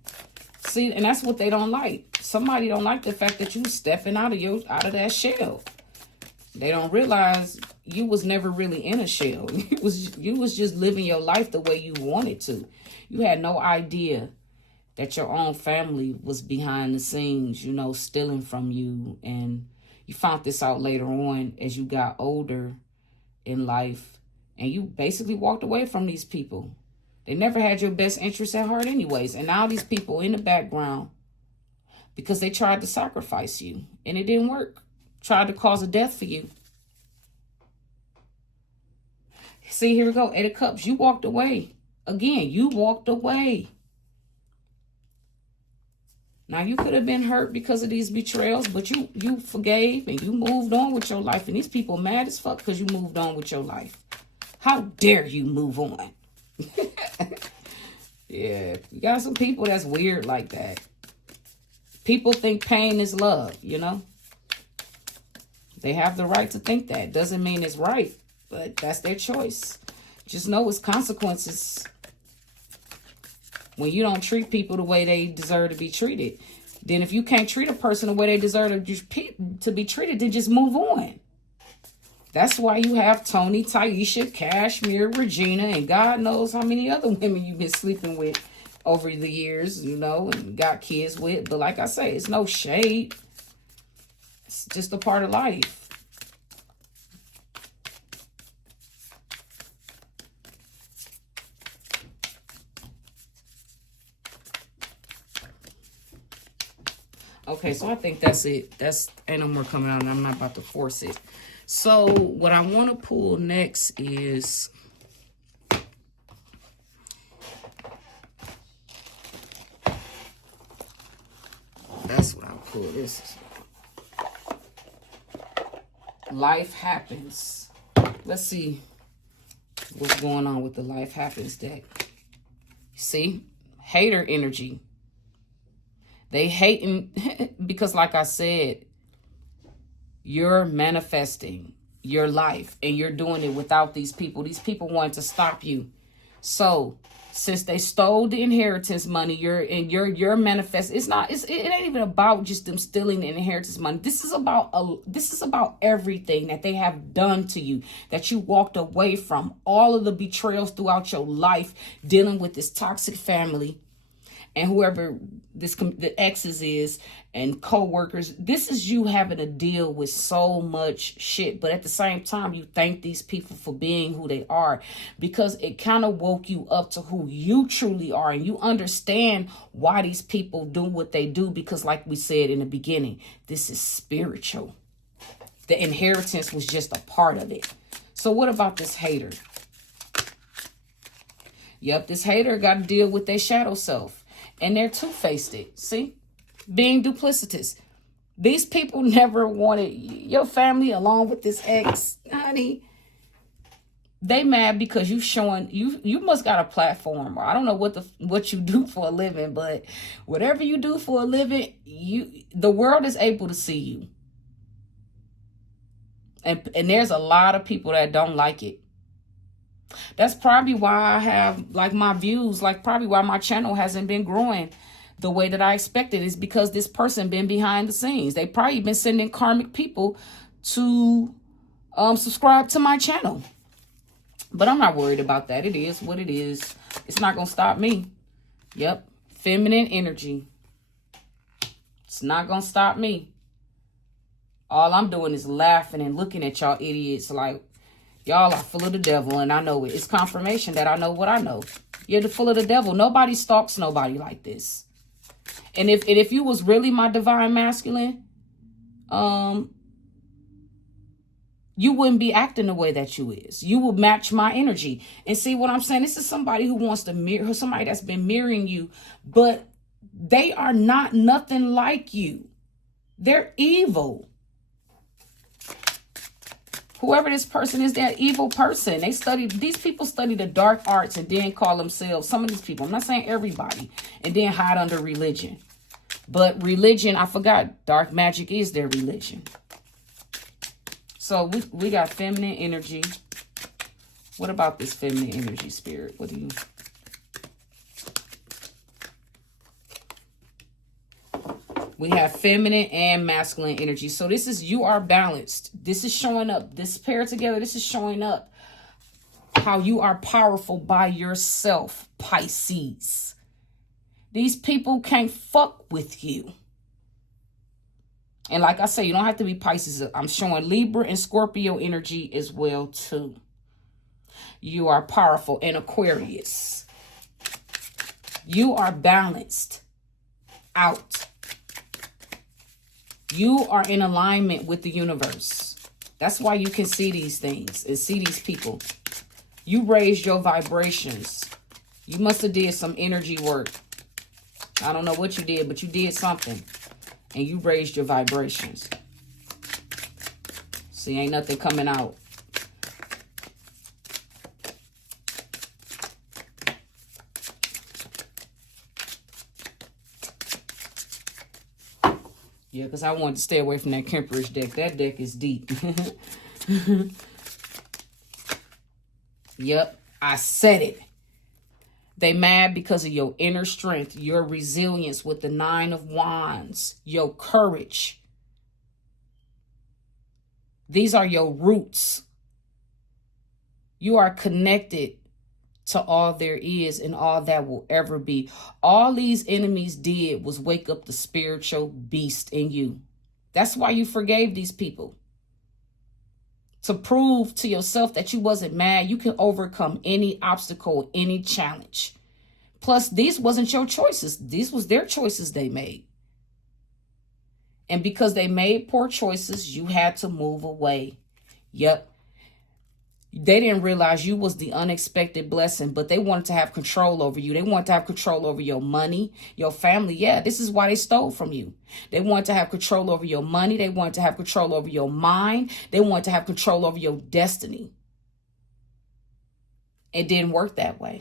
See, and that's what they don't like. Somebody don't like the fact that you stepping out of that shell. They don't realize you was never really in a shell. You was just living your life the way you wanted to. You had no idea that your own family was behind the scenes, you know, stealing from you. And you found this out later on as you got older in life. And you basically walked away from these people. They never had your best interests at heart anyways. And now these people in the background, because they tried to sacrifice you and it didn't work. Tried to cause a death for you. See, here we go. 8 of Cups. You walked away. Again, you walked away. Now, you could have been hurt because of these betrayals, but you forgave and you moved on with your life. And these people mad as fuck because you moved on with your life. How dare you move on? Yeah, you got some people that's weird like that. People think pain is love, you know? They have the right to think that. Doesn't mean it's right, but that's their choice. Just know it's consequences when you don't treat people the way they deserve to be treated. Then if you can't treat a person the way they deserve to be treated, then just move on. That's why you have Tony, Taisha, Cashmere, Regina, and God knows how many other women you've been sleeping with over the years, you know, and got kids with. But like I say, it's no shade. It's just a part of life. Okay, so I think that's it. Ain't no more coming out, and I'm not about to force it. So what I want to pull next is that's what I'll pull. This is life happens. Let's see what's going on with the life happens deck. See, hater energy. They hating because, like I said, you're manifesting your life and you're doing it without these people. These people want to stop you. So since they stole the inheritance money, you're manifest. It ain't even about just them stealing the inheritance money. This is about everything that they have done to you, that you walked away from, all of the betrayals throughout your life, dealing with this toxic family. And whoever the exes is and co-workers, this is you having to deal with so much shit. But at the same time, you thank these people for being who they are, because it kind of woke you up to who you truly are. And you understand why these people do what they do, because like we said in the beginning, this is spiritual. The inheritance was just a part of it. So what about this hater? Yep, this hater got to deal with their shadow self. And they're two-faced it. See? Being duplicitous. These people never wanted your family along with this ex. Honey, they mad because you showing, you must got a platform. Or I don't know what you do for a living, but whatever you do for a living, the world is able to see you. And there's a lot of people that don't like it. That's probably why I have like my views, like probably why my channel hasn't been growing the way that I expected, is because this person been behind the scenes. They probably been sending karmic people to subscribe to my channel. But I'm not worried about that. It is what it is. It's not going to stop me. Yep. Feminine energy. It's not going to stop me. All I'm doing is laughing and looking at y'all idiots like, y'all are full of the devil, and I know it. It's confirmation that I know what I know. You're full of the devil. Nobody stalks nobody like this. And if you was really my divine masculine, you wouldn't be acting the way that you is. You would match my energy. And see what I'm saying? This is somebody who wants to mirror, somebody that's been mirroring you, but they are not nothing like you. They're evil. Whoever this person is, they're an evil person. These people study the dark arts and then call themselves, some of these people, I'm not saying everybody, and then hide under religion. But religion, I forgot, dark magic is their religion. So we got feminine energy. What about this feminine energy, Spirit? What do you... We have feminine and masculine energy. So this is, you are balanced. This is showing up. This pair together, this is showing up how you are powerful by yourself, Pisces. These people can't fuck with you. And like I say, you don't have to be Pisces. I'm showing Libra and Scorpio energy as well, too. You are powerful. And Aquarius. You are balanced out. You are in alignment with the universe. That's why you can see these things and see these people. You raised your vibrations. You must have did some energy work. I don't know what you did, but you did something. And you raised your vibrations. See, ain't nothing coming out. Yeah, because I wanted to stay away from that Kemperish deck. That deck is deep. Yep, I said it. They mad because of your inner strength, your resilience with the 9 of Wands, your courage. These are your roots. You are connected to all there is and all that will ever be. All these enemies did was wake up the spiritual beast in you. That's why you forgave these people. To prove to yourself that you wasn't mad. You can overcome any obstacle, any challenge. Plus, these wasn't your choices. These was their choices they made. And because they made poor choices, you had to move away. Yep. They didn't realize you was the unexpected blessing, but they wanted to have control over you. They wanted to have control over your money, your family. Yeah, this is why they stole from you. They wanted to have control over your money. They wanted to have control over your mind. They wanted to have control over your destiny. It didn't work that way.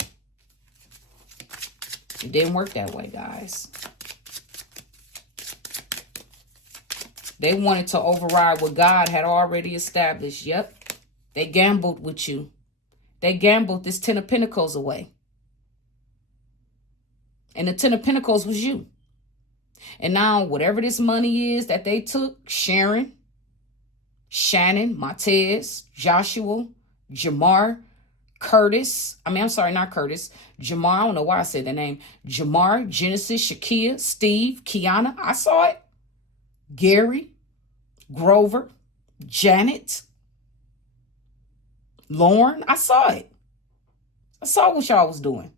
It didn't work that way, guys. They wanted to override what God had already established. Yep. They gambled with you. They gambled this 10 of Pentacles away. And the 10 of Pentacles was you. And now whatever this money is that they took, Sharon, Shannon, Matez, Joshua, Jamar, Curtis. I'm sorry, not Curtis. Jamar, I don't know why I said that name. Jamar, Genesis, Shakia, Steve, Kiana. I saw it. Gary, Grover, Janet, Lauren, I saw it. I saw what y'all was doing.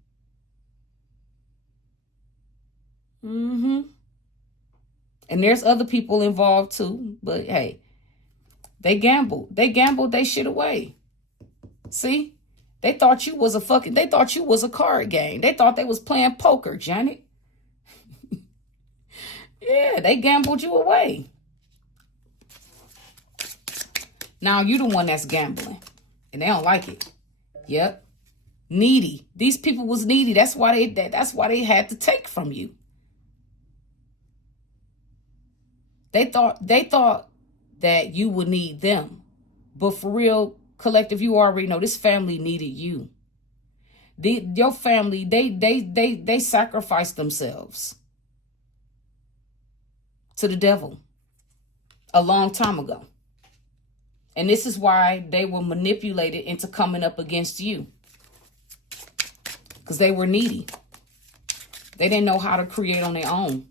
And there's other people involved too. But hey, they gambled. They gambled their shit away. See? They thought you was a card game. They thought they was playing poker, Janet. Yeah, they gambled you away. Now you the one that's gambling. And they don't like it. Yep. Needy. These people was needy. That's why they had to take from you. They thought that you would need them. But for real, collective, you already know this family needed you. Your family, they sacrificed themselves to the devil a long time ago. And this is why they were manipulated into coming up against you. Because they were needy. They didn't know how to create on their own.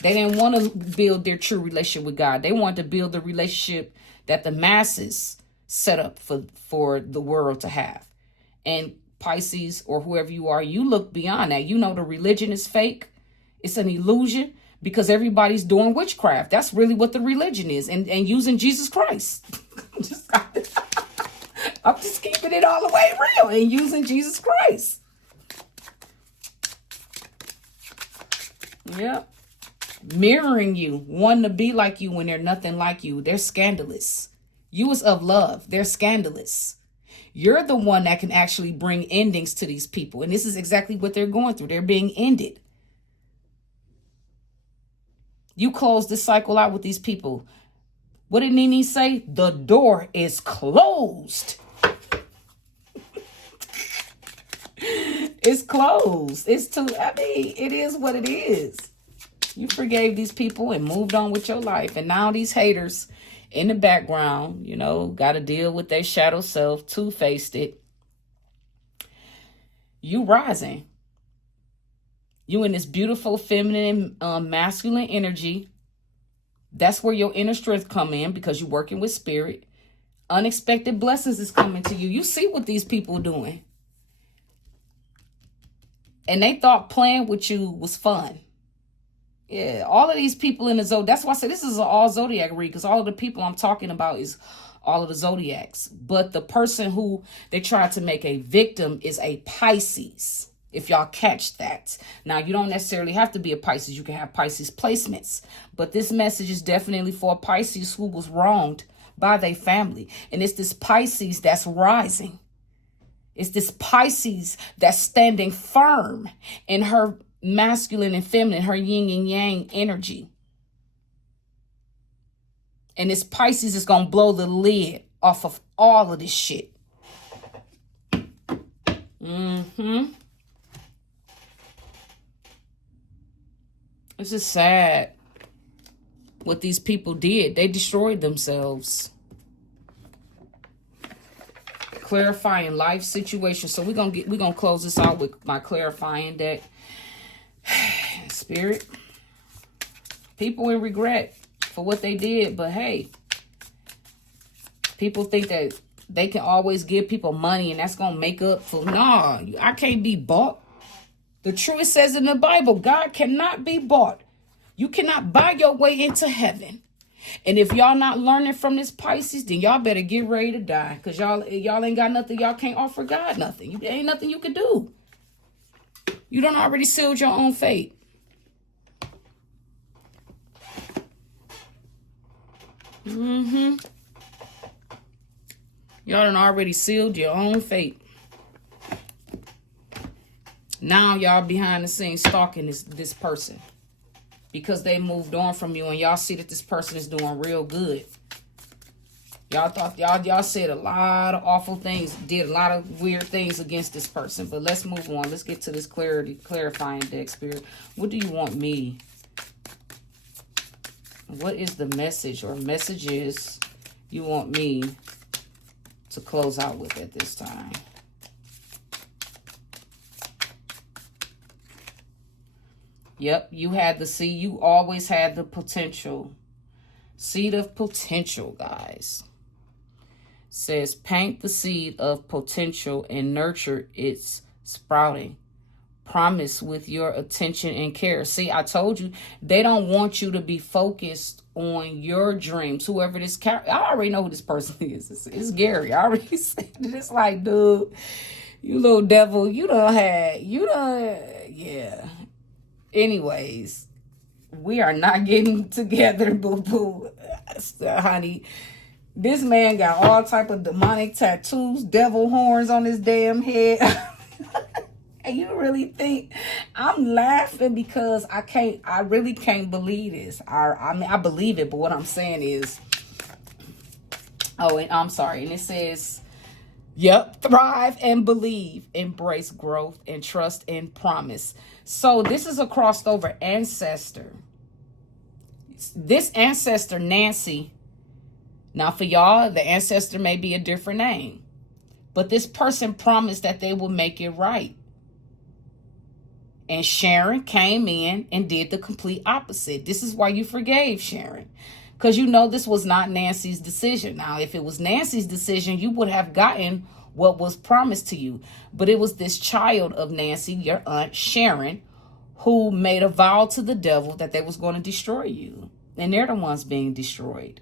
They didn't want to build their true relationship with God. They wanted to build the relationship that the masses set up for the world to have. And Pisces, or whoever you are, you look beyond that. You know the religion is fake. It's an illusion. because everybody's doing witchcraft. That's really what the religion is, and using Jesus Christ. I'm just keeping it all the way real and using Jesus Christ. Yep. Mirroring you, wanting to be like you when they're nothing like you. They're scandalous. You is of love. They're scandalous. You're the one that can actually bring endings to these people. And this is exactly what they're going through. They're being ended. You close this cycle out with these people. What did Nene say? The door is closed. It's closed. It is what it is. You forgave these people and moved on with your life. And now these haters in the background, got to deal with their shadow self, two-faced it. You rising. You in this beautiful feminine, masculine energy. That's where your inner strength come in, because you're working with spirit. Unexpected blessings is coming to you. You see what these people are doing. And they thought playing with you was fun. Yeah, all of these people in the zodiac. That's why I say this is an all zodiac read, because all of the people I'm talking about is all of the zodiacs. But the person who they tried to make a victim is a Pisces. If y'all catch that. Now, you don't necessarily have to be a Pisces. You can have Pisces placements. But this message is definitely for a Pisces who was wronged by their family. And it's this Pisces that's rising. It's this Pisces that's standing firm in her masculine and feminine, her yin and yang energy. And this Pisces is going to blow the lid off of all of this shit. It's just sad what these people did. They destroyed themselves. Clarifying life situation. So we're gonna close this out with my clarifying deck. Spirit. People in regret for what they did, but hey, people think that they can always give people money and that's gonna make up for. Nah, I can't be bought. The truth says in the Bible, God cannot be bought. You cannot buy your way into heaven. And if y'all not learning from this Pisces, then y'all better get ready to die. Because y'all ain't got nothing. Y'all can't offer God nothing. There ain't nothing you can do. You done already sealed your own fate. Y'all done already sealed your own fate. Now y'all behind the scenes stalking this person. Because they moved on from you and y'all see that this person is doing real good. Y'all thought y'all said a lot of awful things, did a lot of weird things against this person. But let's move on. Let's get to this clarifying deck, Spirit. What do you want me? What is the message or messages you want me to close out with at this time? Yep, you had the seed. You always had the potential. Seed of potential, guys. Says, paint the seed of potential and nurture its sprouting. Promise with your attention and care. See, I told you, they don't want you to be focused on your dreams. Whoever this character, I already know who this person is. It's Gary. I already said it. It's like, dude, you little devil, yeah. Anyways, we are not getting together, boo-boo. Honey, this man got all type of demonic tattoos, devil horns on his damn head. And you really think I'm laughing because I really can't believe this. I mean, I believe it, but what I'm saying is, and I'm sorry. And it says, yep, thrive and believe, embrace growth and trust and promise. So this is a crossed over ancestor. This ancestor, Nancy. Now for y'all, the ancestor may be a different name. But this person promised that they will make it right. And Sharon came in and did the complete opposite. This is why you forgave Sharon. Because you know this was not Nancy's decision. Now, if it was Nancy's decision, you would have gotten what was promised to you. But it was this child of Nancy, your aunt Sharon, who made a vow to the devil that they was going to destroy you. And they're the ones being destroyed.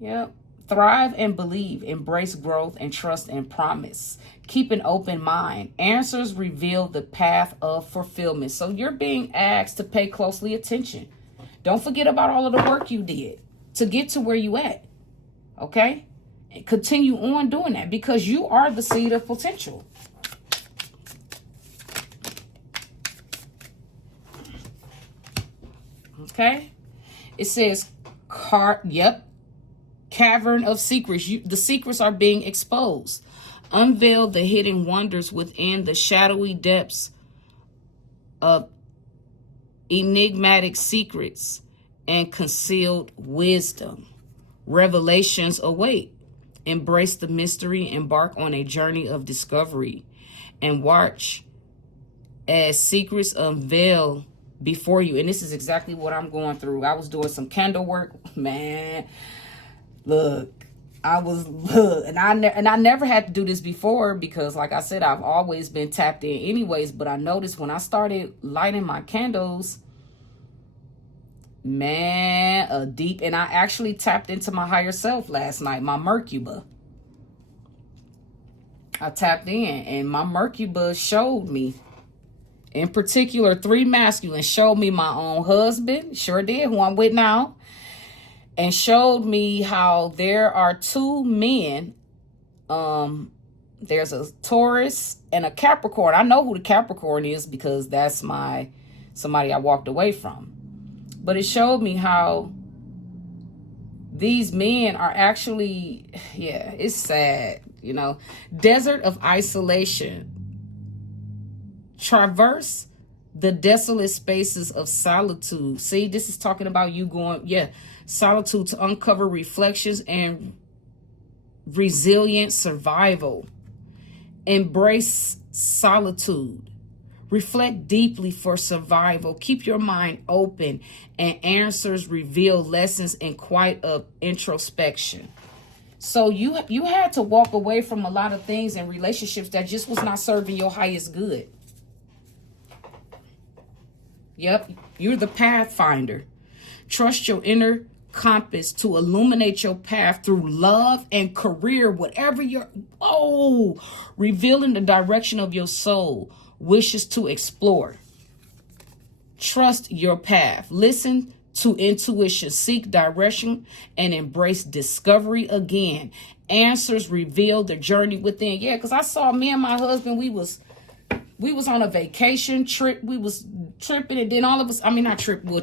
Yep. Thrive and believe. Embrace growth and trust and promise. Keep an open mind. Answers reveal the path of fulfillment. So you're being asked to pay closely attention. Don't forget about all of the work you did to get to where you at. Okay? And continue on doing that because you are the seed of potential. Okay? It says, cavern of secrets. The secrets are being exposed. Unveil the hidden wonders within the shadowy depths of enigmatic secrets and concealed wisdom. Revelations await. Embrace the mystery. Embark on a journey of discovery and watch as secrets unveil before you. And this is exactly what I'm going through. I was doing some candle work, man. Look, and I never had to do this before because, like I said, I've always been tapped in anyways. But I noticed when I started lighting my candles, man, and I actually tapped into my higher self last night, my Mercuba. I tapped in, and my Mercuba showed me. In particular, 3 masculine showed me my own husband, sure did, who I'm with now, and showed me how there are 2 men. There's a Taurus and a Capricorn. I know who the Capricorn is because that's somebody I walked away from. But it showed me how these men are actually, yeah, it's sad, you know. Desert of isolation. Traverse the desolate spaces of solitude. See, this is talking about you going, solitude to uncover reflections and resilient survival. Embrace solitude. Reflect deeply for survival. Keep your mind open and answers reveal lessons in quiet of introspection. So you had to walk away from a lot of things in relationships that just was not serving your highest good. Yep, you're the pathfinder. Trust your inner compass to illuminate your path through love and career, whatever revealing the direction of your soul wishes to explore. Trust your path. Listen to intuition, seek direction, and embrace discovery again. Answers reveal the journey within. Yeah, because I saw me and my husband, we was on a vacation trip. We was tripping, and then all of us,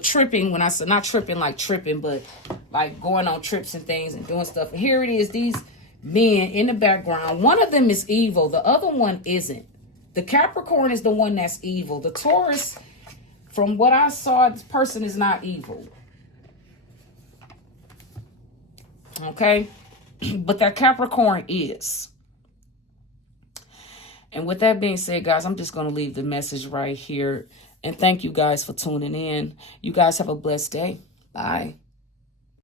tripping when I said, not tripping like tripping, but like going on trips and things and doing stuff. And here it is, these men in the background. One of them is evil. The other one isn't. The Capricorn is the one that's evil. The Taurus, from what I saw, this person is not evil. Okay? But that Capricorn is. And with that being said, guys, I'm just going to leave the message right here. And thank you guys for tuning in. You guys have a blessed day. Bye.